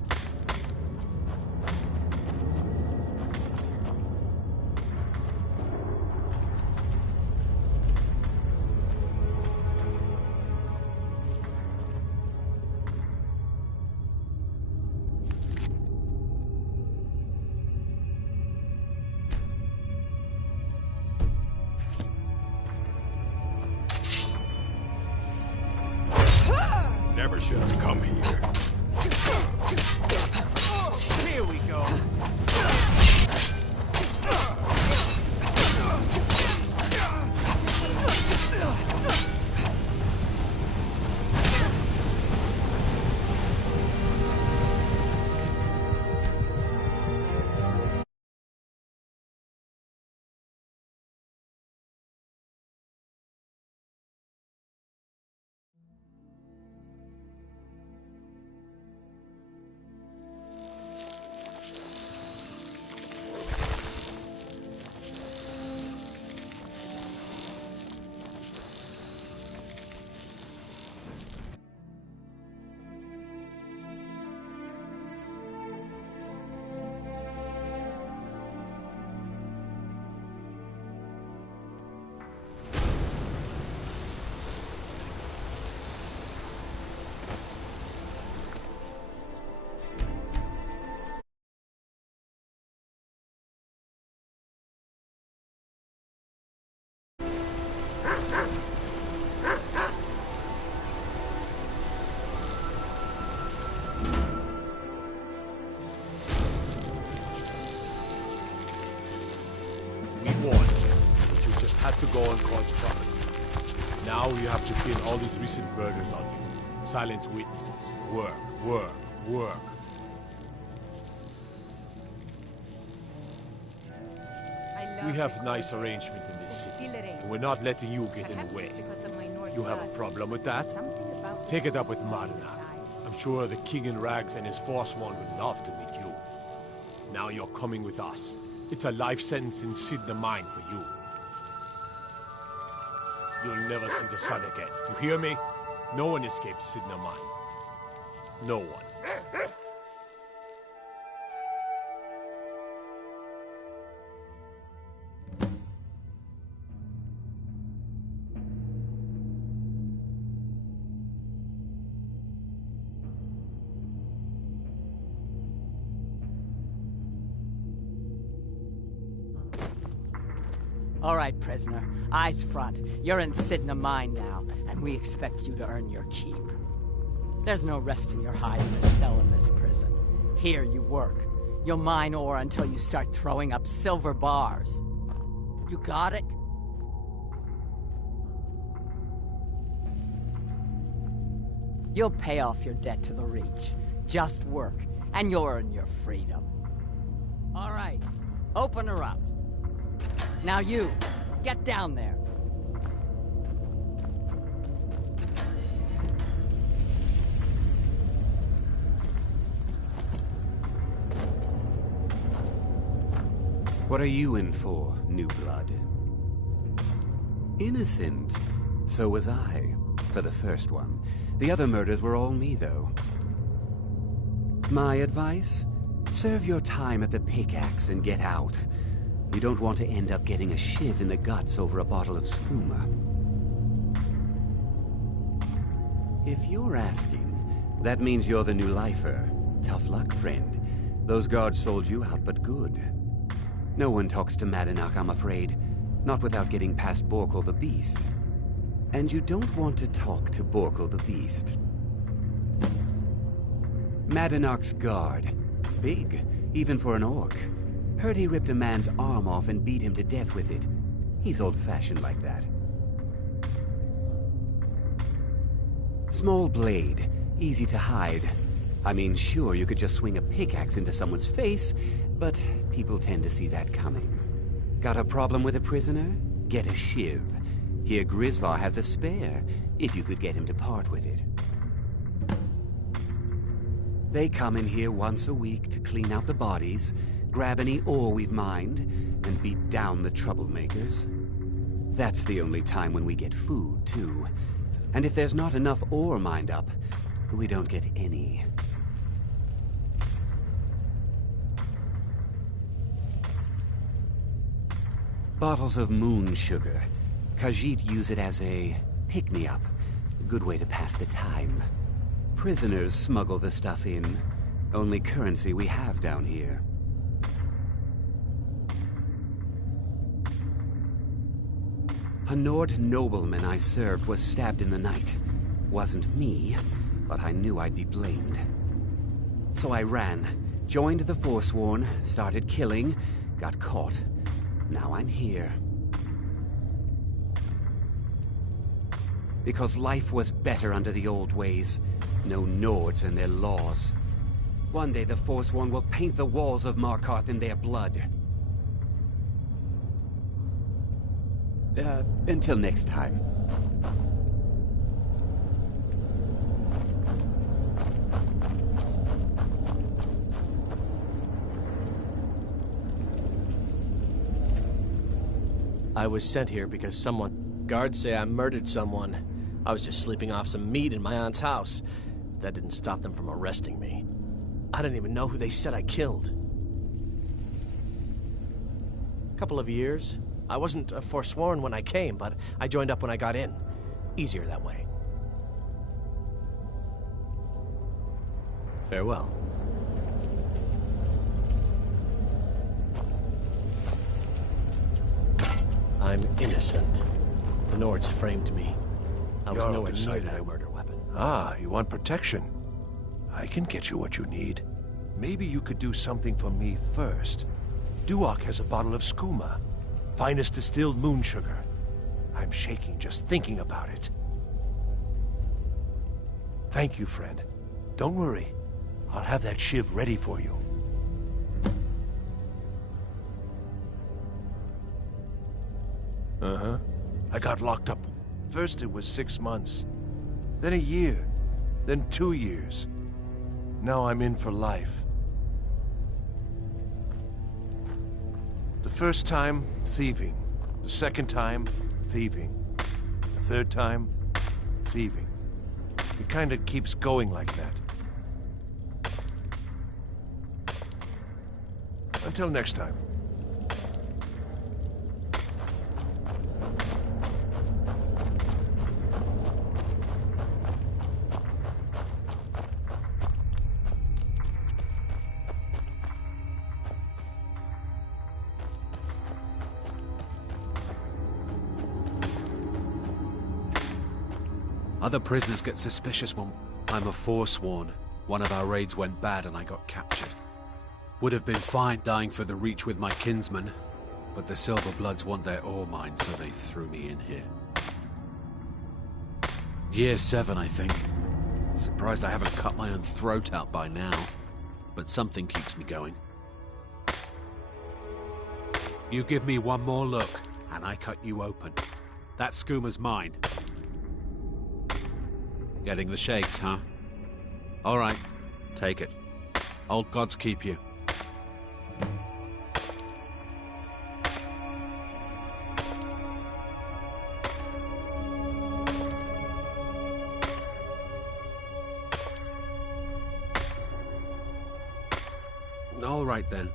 Never should have come here. Here we go. Had to go and cause trouble. Now you have to pin all these recent murders on you. Silence witnesses. Work, work, work. We have nice arrangement in this city, and we're not letting you get in the way. You have a problem with that? Take it up with Marna. I'm sure the king in rags and his forsworn would love to meet you. Now you're coming with us. It's a life sentence in Cidhna mine for you. You'll never see the sun again. You hear me? No one escapes Cidhna mine. No one. All right, prisoner. Eyes front. You're in Cidhna mine now, and we expect you to earn your keep. There's no resting your hide in a cell in this prison. Here you work. You'll mine ore until you start throwing up silver bars. You got it? You'll pay off your debt to the Reach. Just work, and you'll earn your freedom. All right, open her up. Now you, get down there. What are you in for, new blood? Innocent. So was I, for the first one. The other murders were all me, though. My advice? Serve your time at the pickaxe and get out. You don't want to end up getting a shiv in the guts over a bottle of skooma. If you're asking, that means you're the new lifer. Tough luck, friend. Those guards sold you out, but good. No one talks to Madanach, I'm afraid. Not without getting past Borkul the Beast. And you don't want to talk to Borkul the Beast. Madanach's guard. Big, even for an orc. Heard he ripped a man's arm off and beat him to death with it. He's old-fashioned like that. Small blade, easy to hide. I mean, sure, you could just swing a pickaxe into someone's face, but people tend to see that coming. Got a problem with a prisoner? Get a shiv. Here Grisvar has a spare, if you could get him to part with it. They come in here once a week to clean out the bodies, grab any ore we've mined, and beat down the troublemakers. That's the only time when we get food, too. And if there's not enough ore mined up, we don't get any. Bottles of moon sugar. Khajiit use it as a pick-me-up. A good way to pass the time. Prisoners smuggle the stuff in. Only currency we have down here. A Nord nobleman I served was stabbed in the night. Wasn't me, but I knew I'd be blamed. So I ran, joined the Forsworn, started killing, got caught. Now I'm here. Because life was better under the old ways. No Nords and their laws. One day the Forsworn will paint the walls of Markarth in their blood. Until next time. I was sent here because guards say I murdered someone. I was just sleeping off some meat in my aunt's house. That didn't stop them from arresting me. I didn't even know who they said I killed. A couple of years. I wasn't forsworn when I came, but I joined up when I got in. Easier that way. Farewell. I'm innocent. The Nords framed me. I was nowhere near that murder weapon. Ah, you want protection? I can get you what you need. Maybe you could do something for me first. Duak has a bottle of skooma. Finest distilled moon sugar. I'm shaking just thinking about it. Thank you, friend. Don't worry. I'll have that shiv ready for you. Uh-huh. I got locked up. First it was 6 months. Then a year. Then 2 years. Now I'm in for life. The first time, thieving. The second time, thieving. The third time, thieving. It kinda keeps going like that. Until next time. Other prisoners get suspicious when I'm a Forsworn. One of our raids went bad and I got captured. Would have been fine dying for the Reach with my kinsmen, but the Silver Bloods want their ore mine, so they threw me in here. Year 7, I think. Surprised I haven't cut my own throat out by now, but something keeps me going. You give me one more look, and I cut you open. That skooma's mine. Getting the shakes, huh? All right, take it. Old gods keep you. All right, then.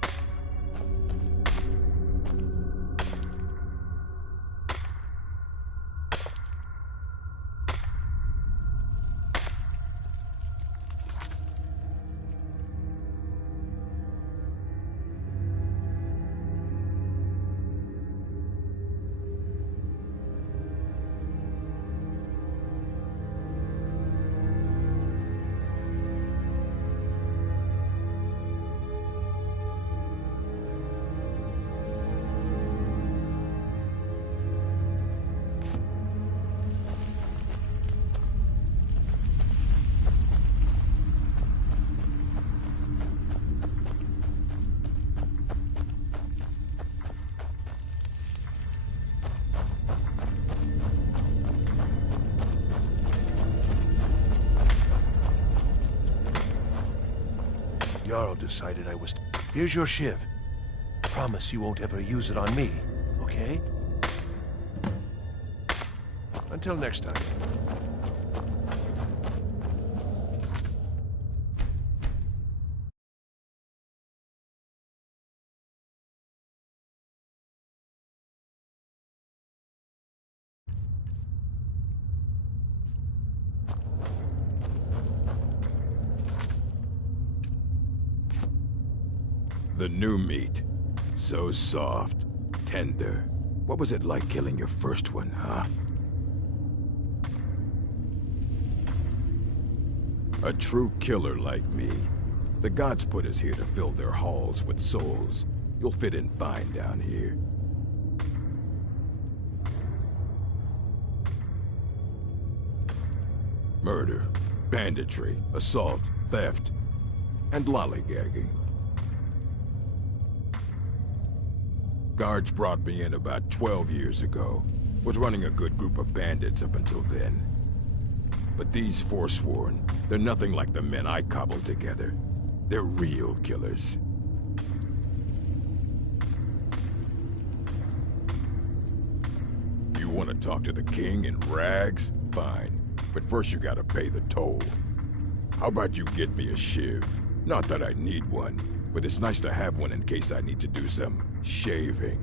Jarl decided I was... Here's your shiv. Promise you won't ever use it on me, okay? Until next time. The new meat. So soft, tender. What was it like killing your first one, huh? A true killer like me. The gods put us here to fill their halls with souls. You'll fit in fine down here. Murder, banditry, assault, theft, and lollygagging. Guards brought me in about 12 years ago. Was running a good group of bandits up until then. But these Forsworn, they're nothing like the men I cobbled together. They're real killers. You want to talk to the king in rags? Fine. But first you gotta pay the toll. How about you get me a shiv? Not that I need one, but it's nice to have one in case I need to do some shaving.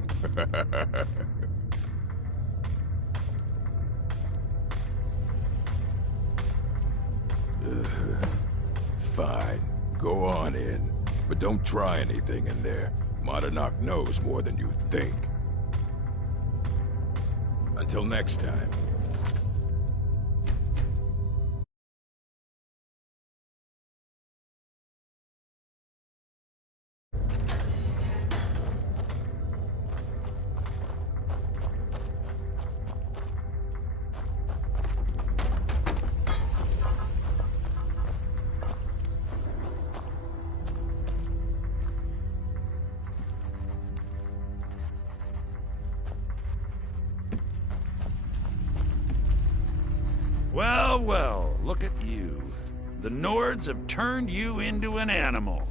Fine. Go on in. But don't try anything in there. Monadnock knows more than you think. Until next time. Well, well, look at you. The Nords have turned you into an animal.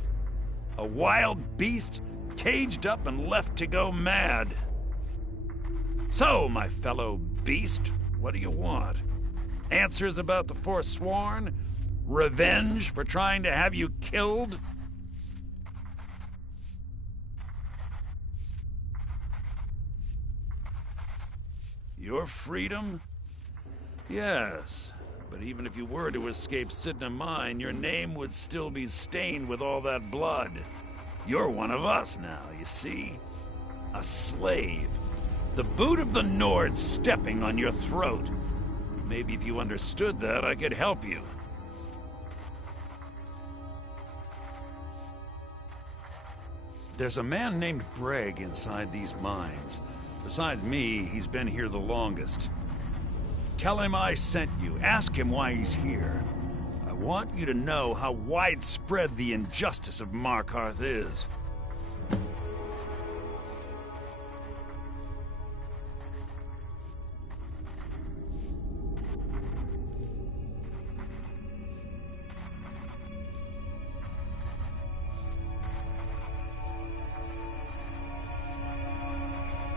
A wild beast, caged up and left to go mad. So, my fellow beast, what do you want? Answers about the Forsworn? Revenge for trying to have you killed? Your freedom? Yes, but even if you were to escape Cidhna mine, your name would still be stained with all that blood. You're one of us now, you see? A slave. The boot of the Nords stepping on your throat. Maybe if you understood that, I could help you. There's a man named Breg inside these mines. Besides me, he's been here the longest. Tell him I sent you. Ask him why he's here. I want you to know how widespread the injustice of Markarth is.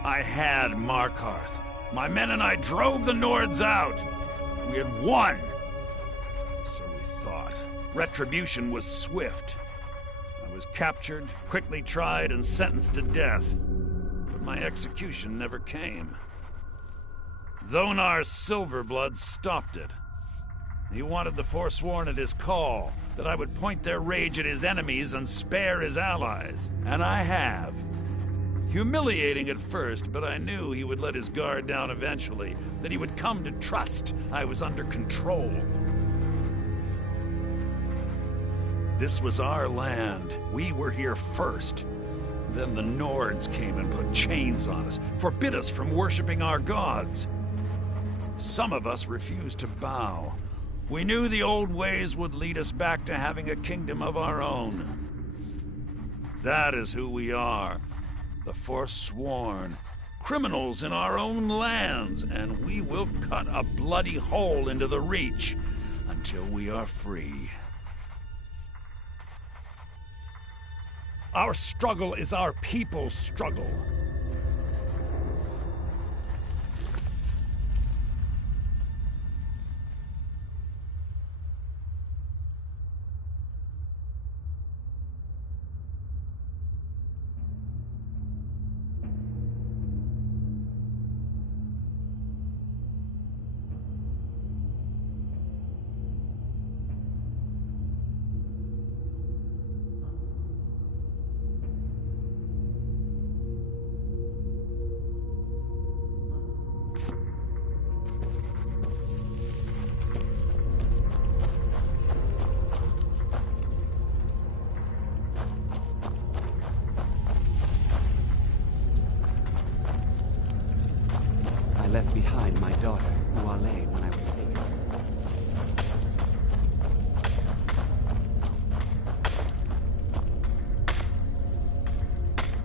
I had Markarth. My men and I drove the Nords out. We had won. So we thought. Retribution was swift. I was captured, quickly tried, and sentenced to death. But my execution never came. Dhonar's Silverblood stopped it. He wanted the Forsworn at his call, that I would point their rage at his enemies and spare his allies. And I have. Humiliating at first, but I knew he would let his guard down eventually, that he would come to trust I was under control. This was our land. We were here first. Then the Nords came and put chains on us, forbid us from worshipping our gods. Some of us refused to bow. We knew the old ways would lead us back to having a kingdom of our own. That is who we are. The Forsworn, criminals in our own lands, and we will cut a bloody hole into the Reach until we are free. Our struggle is our people's struggle. I left behind my daughter, Além, when I was 8.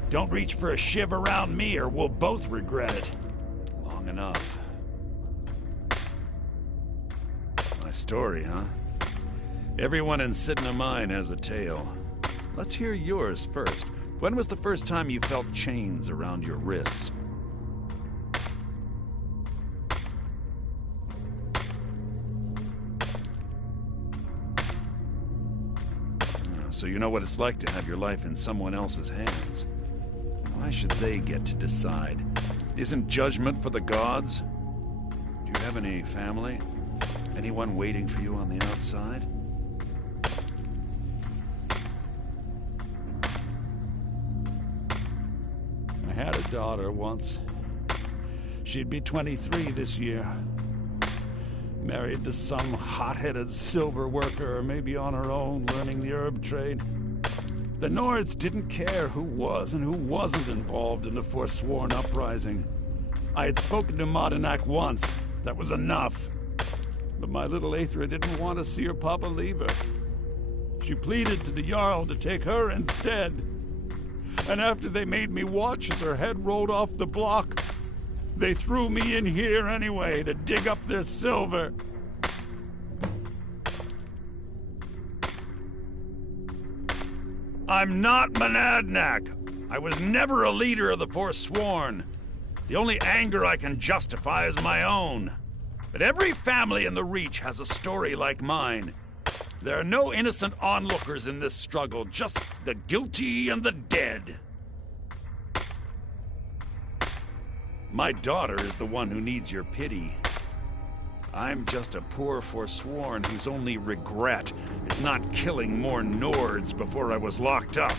Don't reach for a shiv around me or we'll both regret it. Long enough. My story, huh? Everyone in Cidhna Mine has a tale. Let's hear yours first. When was the first time you felt chains around your wrists? So you know what it's like to have your life in someone else's hands. Why should they get to decide? Isn't judgment for the gods? Do you have any family? Anyone waiting for you on the outside? I had a daughter once. She'd be 23 this year. Married to some hot-headed silver worker, or maybe on her own, learning the herb trade. The Nords didn't care who was and who wasn't involved in the forsworn uprising. I had spoken to Modenak once. That was enough. But my little Aethra didn't want to see her papa leave her. She pleaded to the Jarl to take her instead. And after they made me watch as her head rolled off the block, they threw me in here anyway to dig up their silver. I'm not Monadnak. I was never a leader of the Forsworn. The only anger I can justify is my own. But every family in the Reach has a story like mine. There are no innocent onlookers in this struggle, just the guilty and the dead. My daughter is the one who needs your pity. I'm just a poor Forsworn whose only regret is not killing more Nords before I was locked up.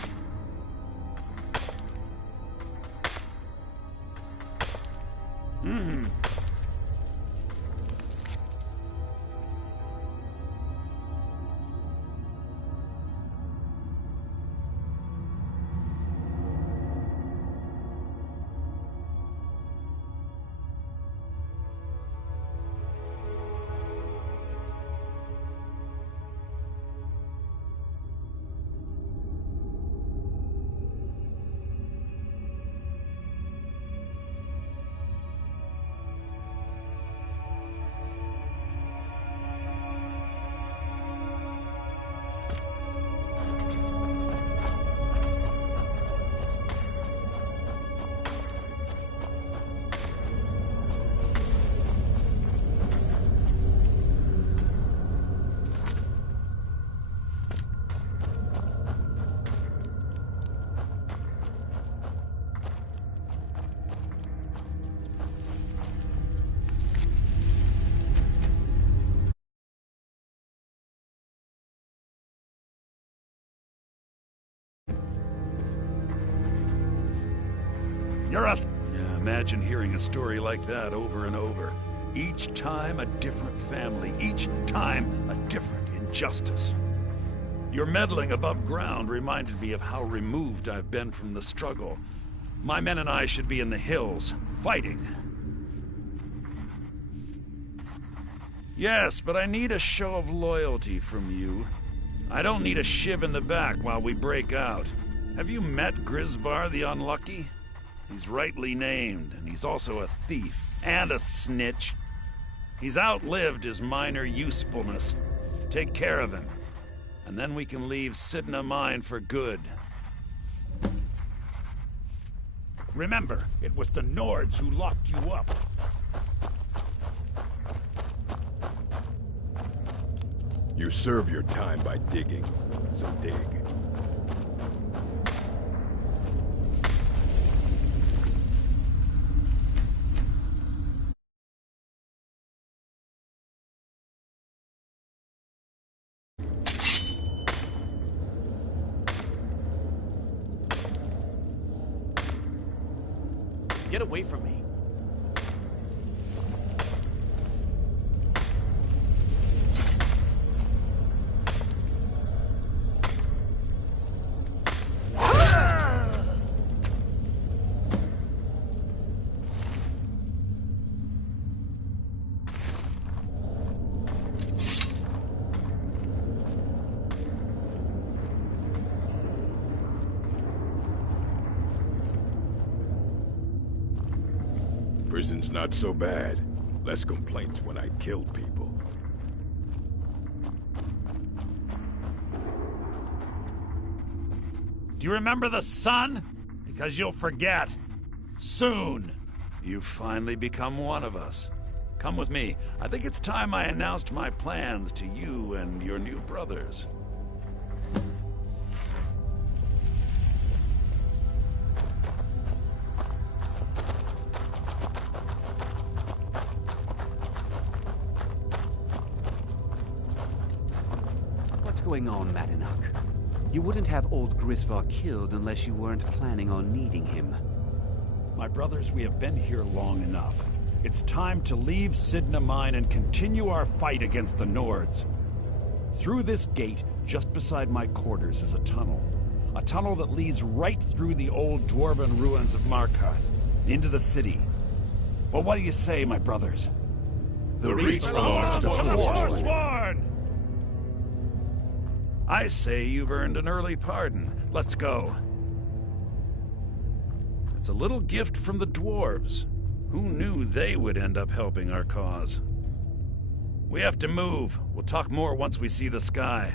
Yeah, imagine hearing a story like that over and over. Each time a different family, each time a different injustice. Your meddling above ground reminded me of how removed I've been from the struggle. My men and I should be in the hills, fighting. Yes, but I need a show of loyalty from you. I don't need a shiv in the back while we break out. Have you met Grisvar the Unlucky? He's rightly named, and he's also a thief and a snitch. He's outlived his minor usefulness. Take care of him, and then we can leave Cidhna Mine for good. Remember, it was the Nords who locked you up. You serve your time by digging, so dig. Get away from me. Prison's not so bad. Less complaints when I kill people. Do you remember the sun? Because you'll forget. Soon. You finally become one of us. Come with me. I think it's time I announced my plans to you and your new brothers. What's going on, Madanach? You wouldn't have old Grisvar killed unless you weren't planning on needing him. My brothers, we have been here long enough. It's time to leave Cidhna Mine and continue our fight against the Nords. Through this gate, just beside my quarters, is a tunnel. A tunnel that leads right through the old dwarven ruins of Markarth, into the city. Well, what do you say, my brothers? The reach belongs to the Forsworn! I say you've earned an early pardon. Let's go. It's a little gift from the dwarves. Who knew they would end up helping our cause? We have to move. We'll talk more once we see the sky.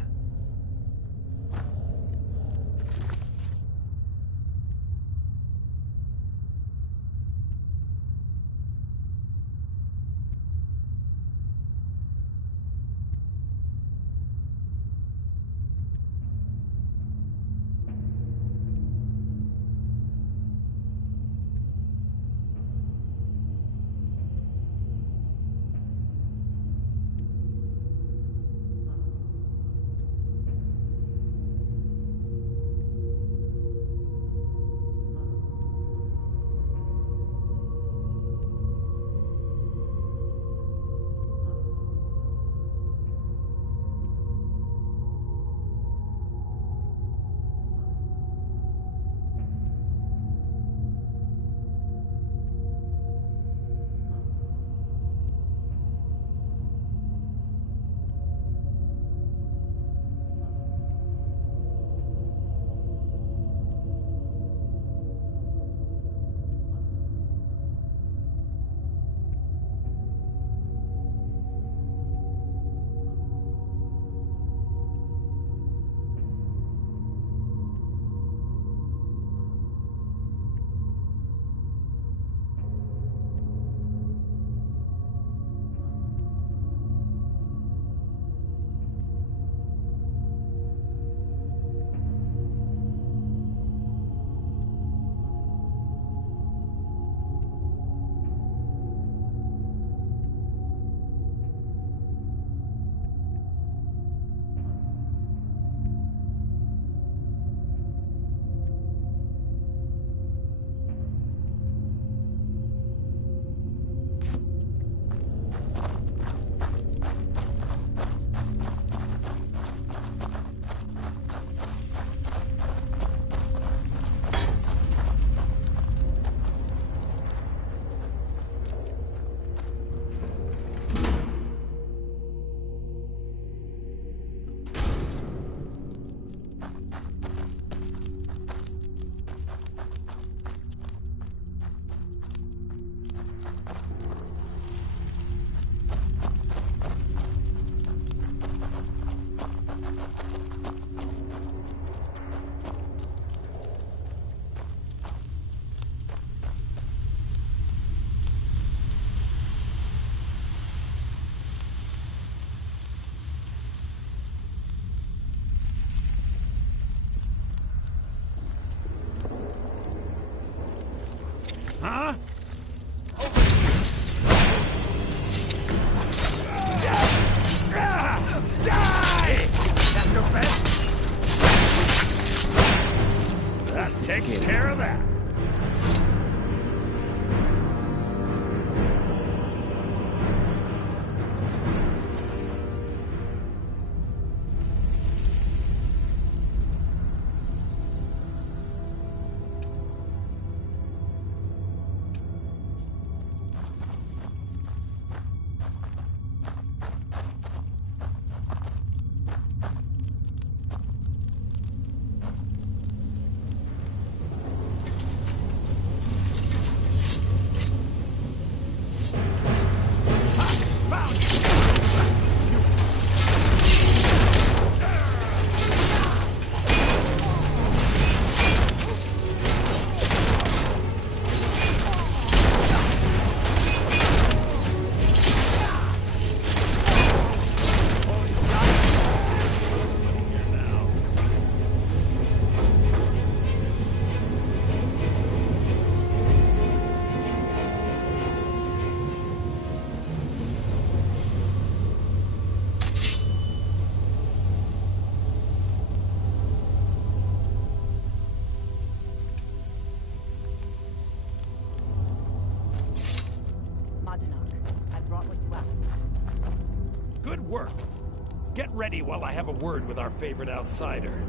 Get ready while I have a word with our favorite outsider.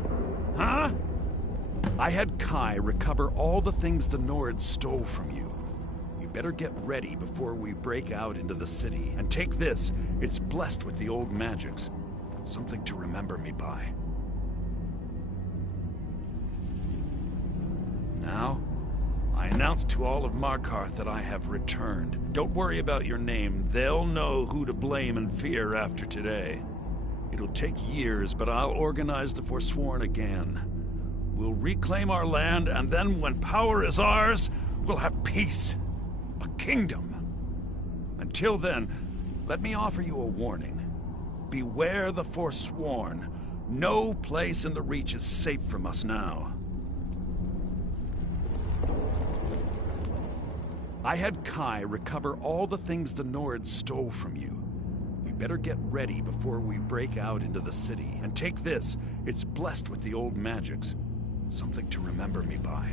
Huh? I had Kai recover all the things the Nords stole from you. You better get ready before we break out into the city. And take this, it's blessed with the old magics. Something to remember me by. Now, I announce to all of Markarth that I have returned. Don't worry about your name. They'll know who to blame and fear after today. It'll take years, but I'll organize the Forsworn again. We'll reclaim our land, and then when power is ours, we'll have peace. A kingdom. Until then, let me offer you a warning. Beware the Forsworn. No place in the Reach is safe from us now. I had Kai recover all the things the Nords stole from you. You better get ready before we break out into the city. And take this, it's blessed with the old magics. Something to remember me by.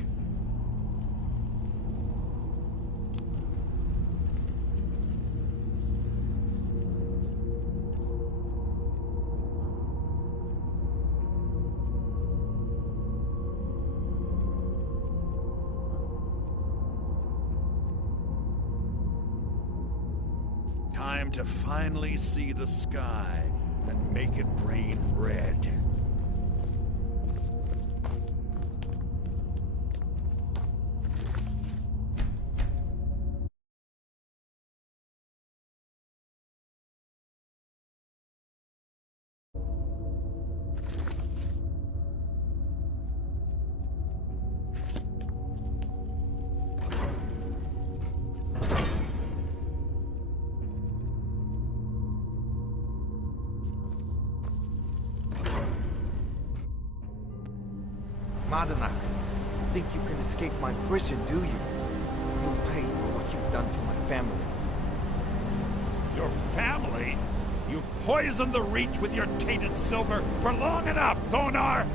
Time to finally see the sky and make it rain red. Think you can escape my prison, do you? You'll pay for what you've done to my family. Your family? You've poisoned the Reach with your tainted silver for long enough, Thonar!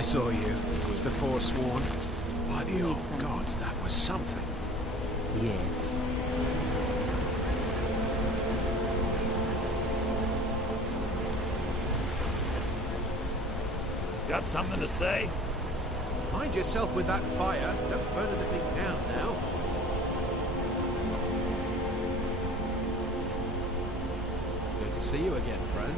I saw you with the Forsworn. By the old gods, that was something. Yes. Got something to say? Mind yourself with that fire. Don't burn anything down now. Good to see you again, friend.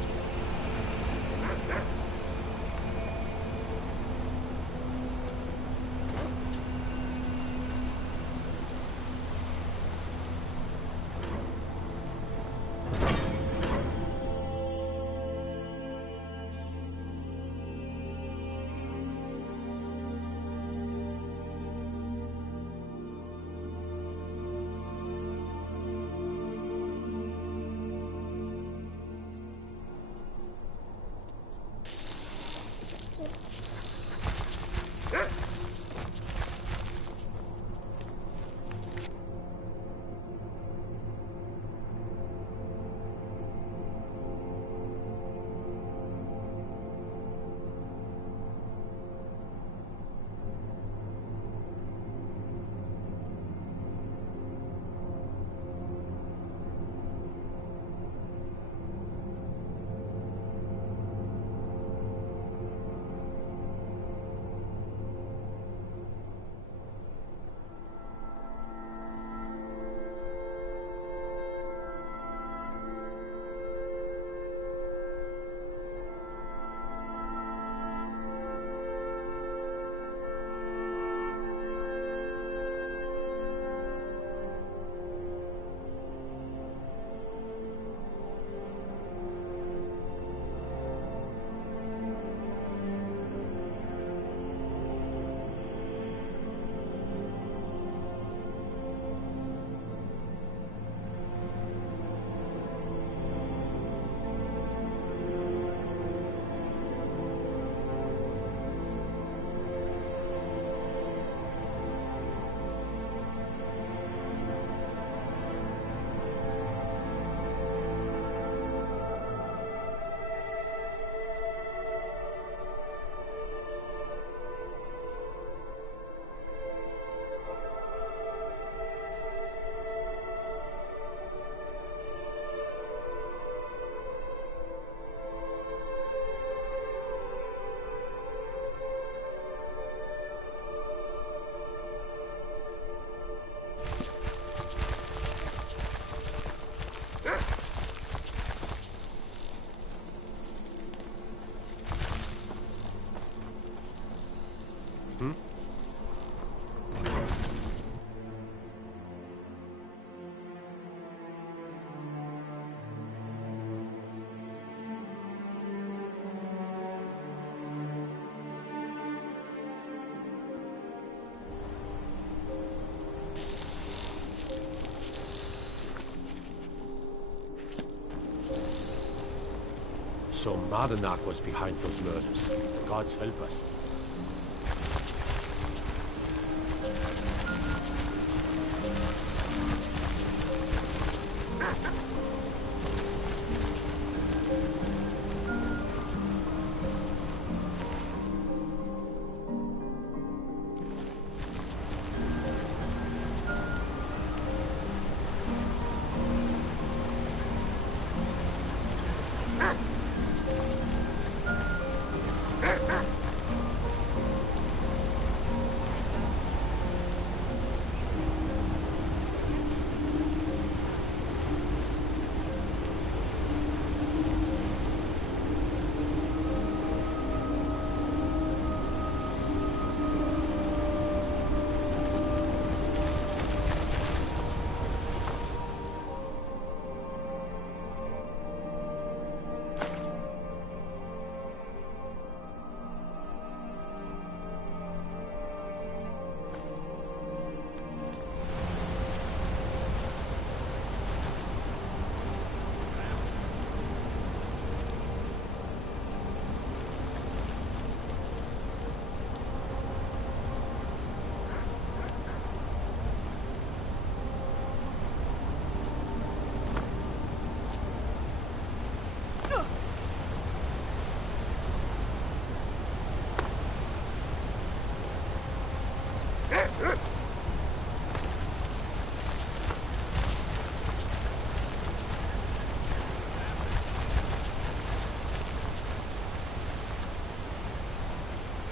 So Madanach was behind those murders. The gods help us.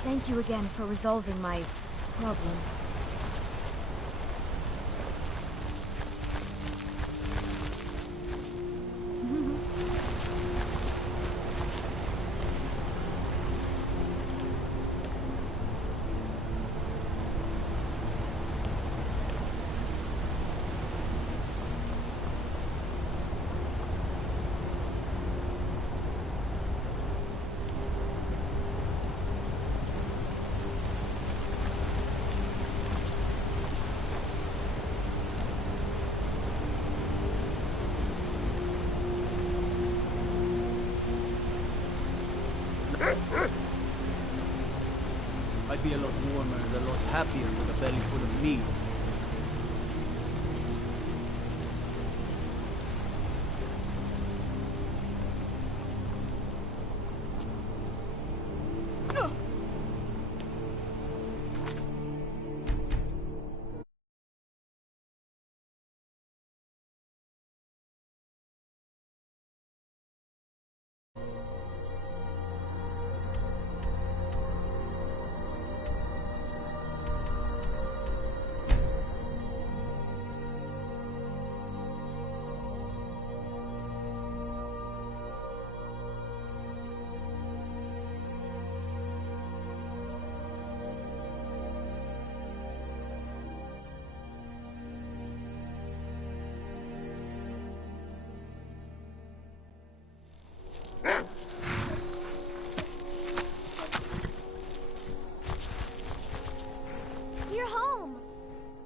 Thank you again for resolving my problem. I'd be a lot warmer and a lot happier with a belly full of meat. You're home.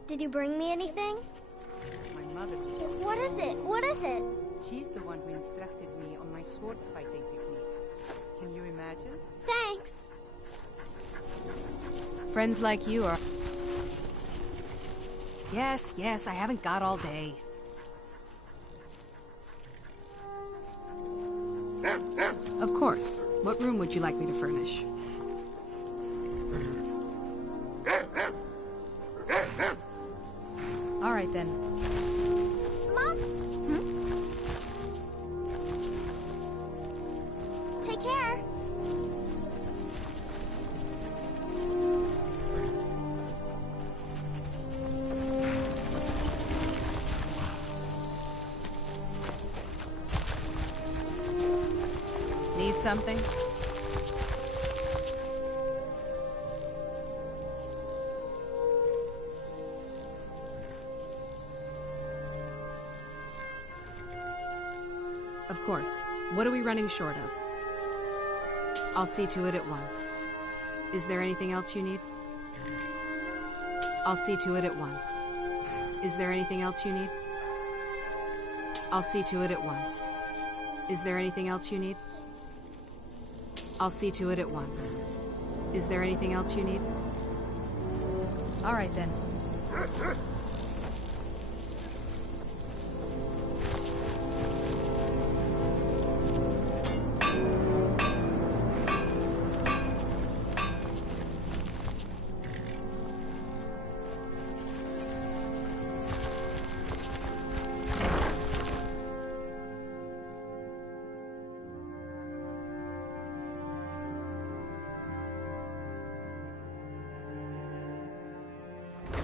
Did you bring me anything? My mother. What is it? What is it? She's the one who instructed me on my sword fighting technique. Can you imagine? Thanks. Friends like you are... Yes, yes, I haven't got all day. Of course. What room would you like me to furnish? All right, then. Mom? Take care. Need something? Of course. What are we running short of? I'll see to it at once. Is there anything else you need? I'll see to it at once. Is there anything else you need? I'll see to it at once. Is there anything else you need? I'll see to it at once. Is there anything else you need? All right, then.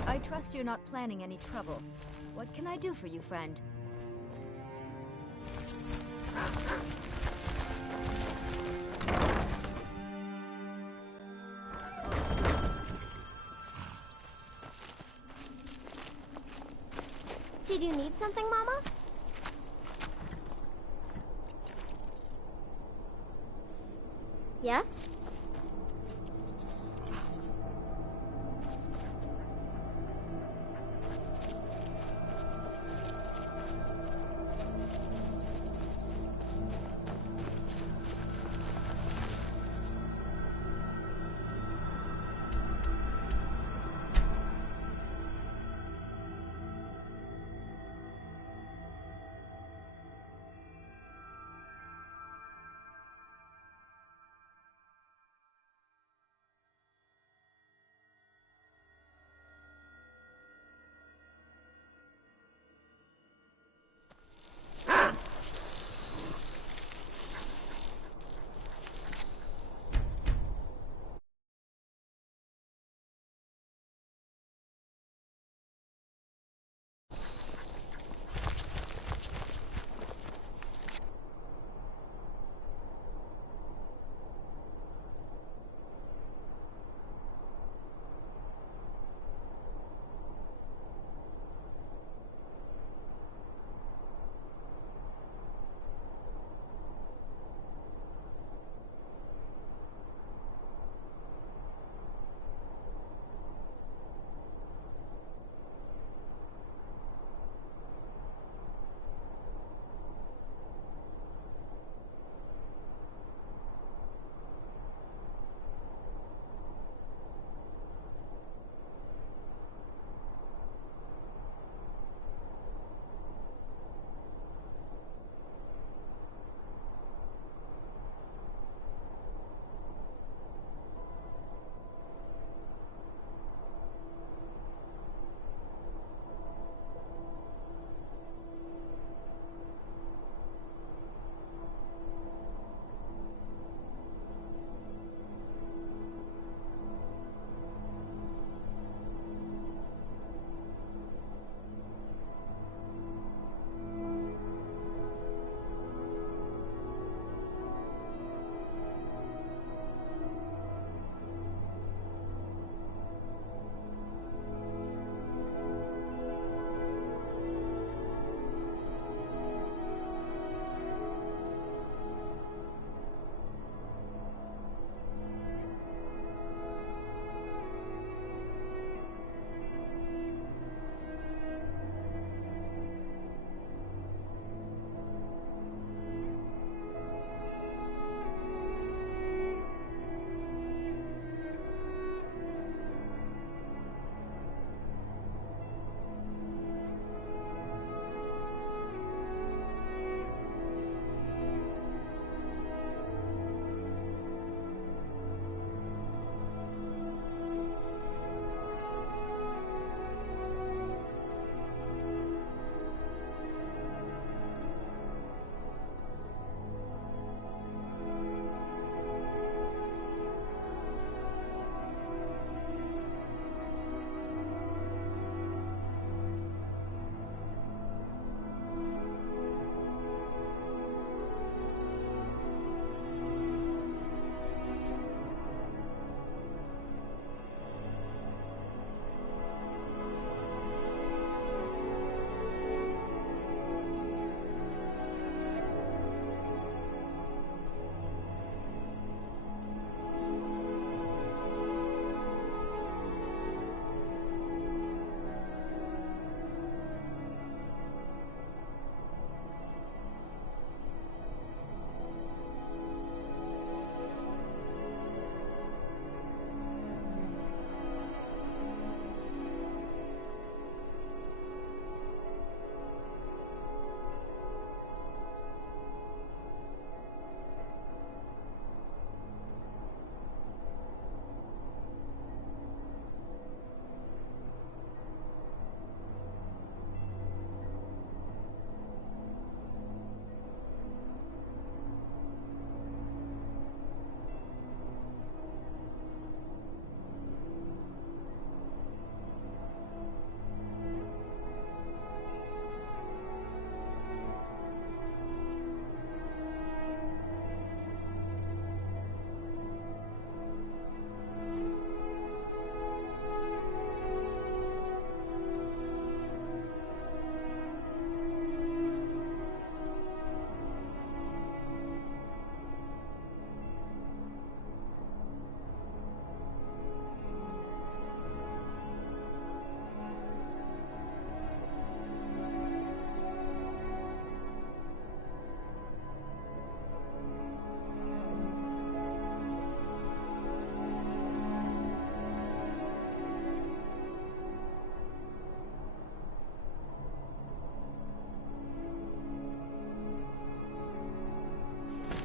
I trust you're not planning any trouble. What can I do for you, friend? Did you need something, Mama? Yes?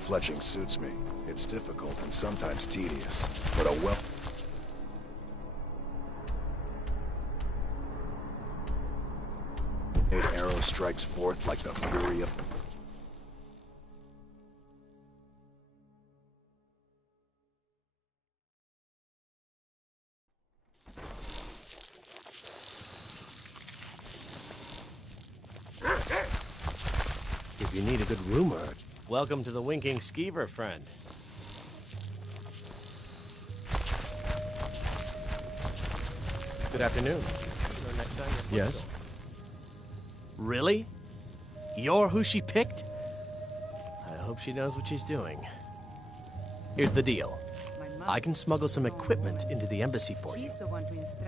Fletching suits me. It's difficult and sometimes tedious, but a well... arrow strikes forth like the fury of... If you need a good rumor, welcome to the Winking Skeever, friend. Good afternoon. Next time yes? Really? You're who she picked? I hope she knows what she's doing. Here's the deal. I can smuggle some equipment into the embassy for you.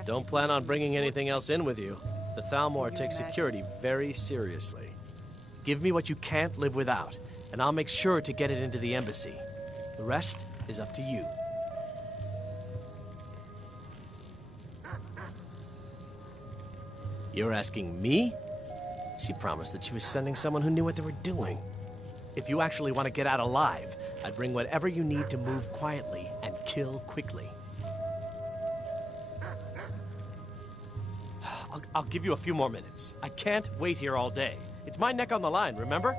Don't plan on bringing anything else in with you. The Thalmor takes security very seriously. Give me what you can't live without, and I'll make sure to get it into the embassy. The rest is up to you. You're asking me? She promised that she was sending someone who knew what they were doing. If you actually want to get out alive, I'd bring whatever you need to move quietly and kill quickly. I'll give you a few more minutes. I can't wait here all day. It's my neck on the line, remember?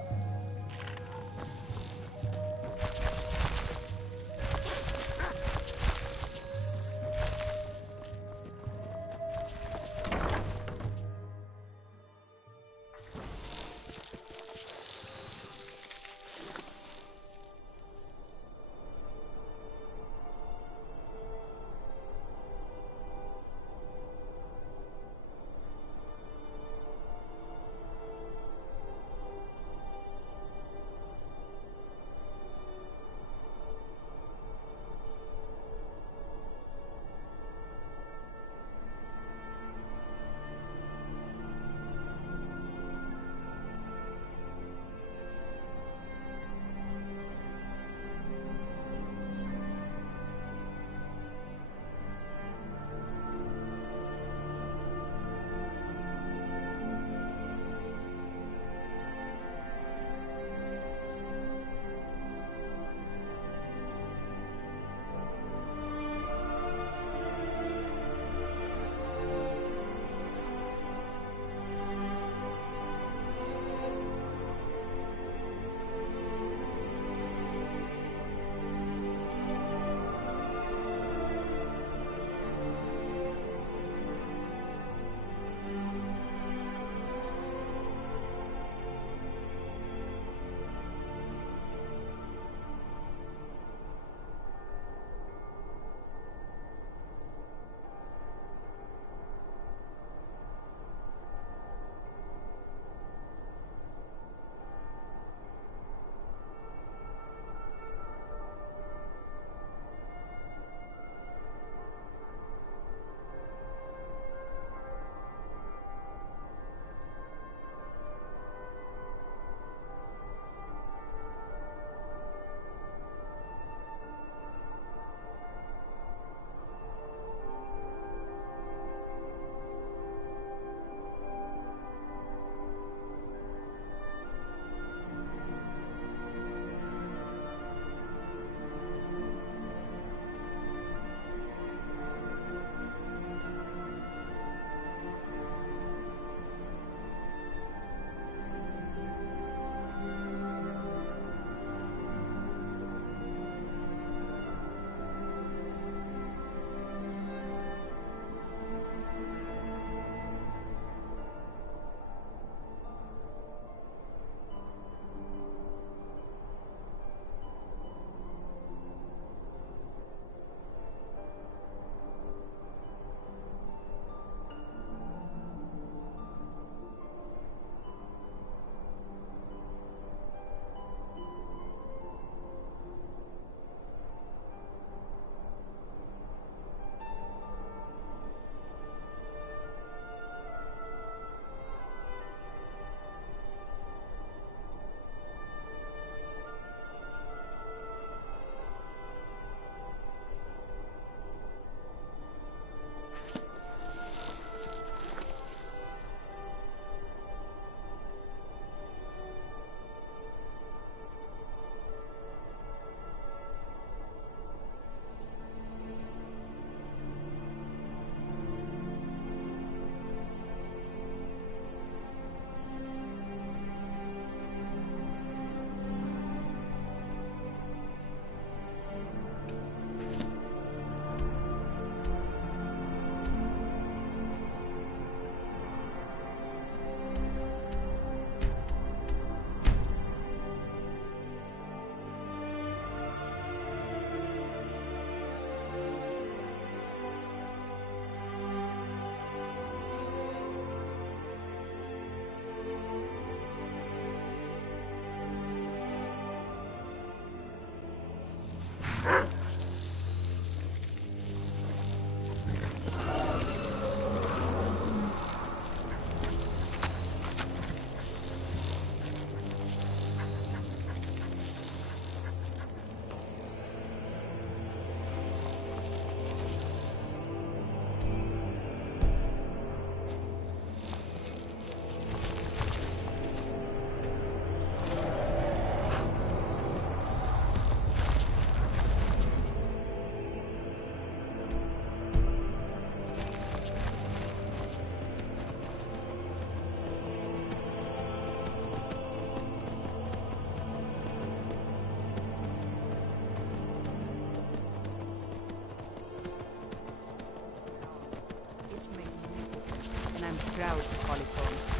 proud to call it home.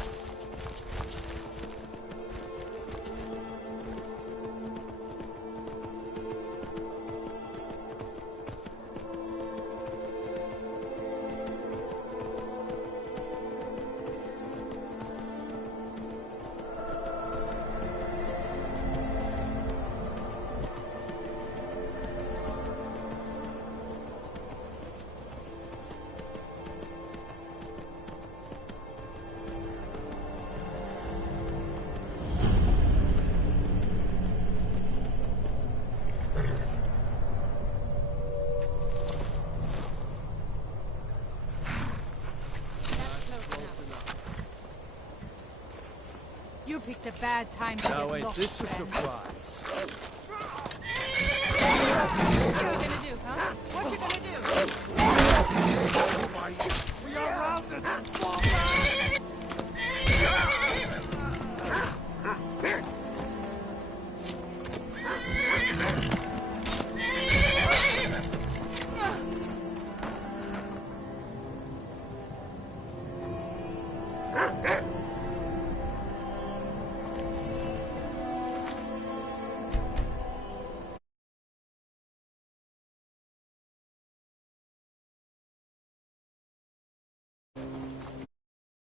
You picked a bad time to Now get wait, lost, this is a friend. surprise. What you gonna do, huh? What you gonna do?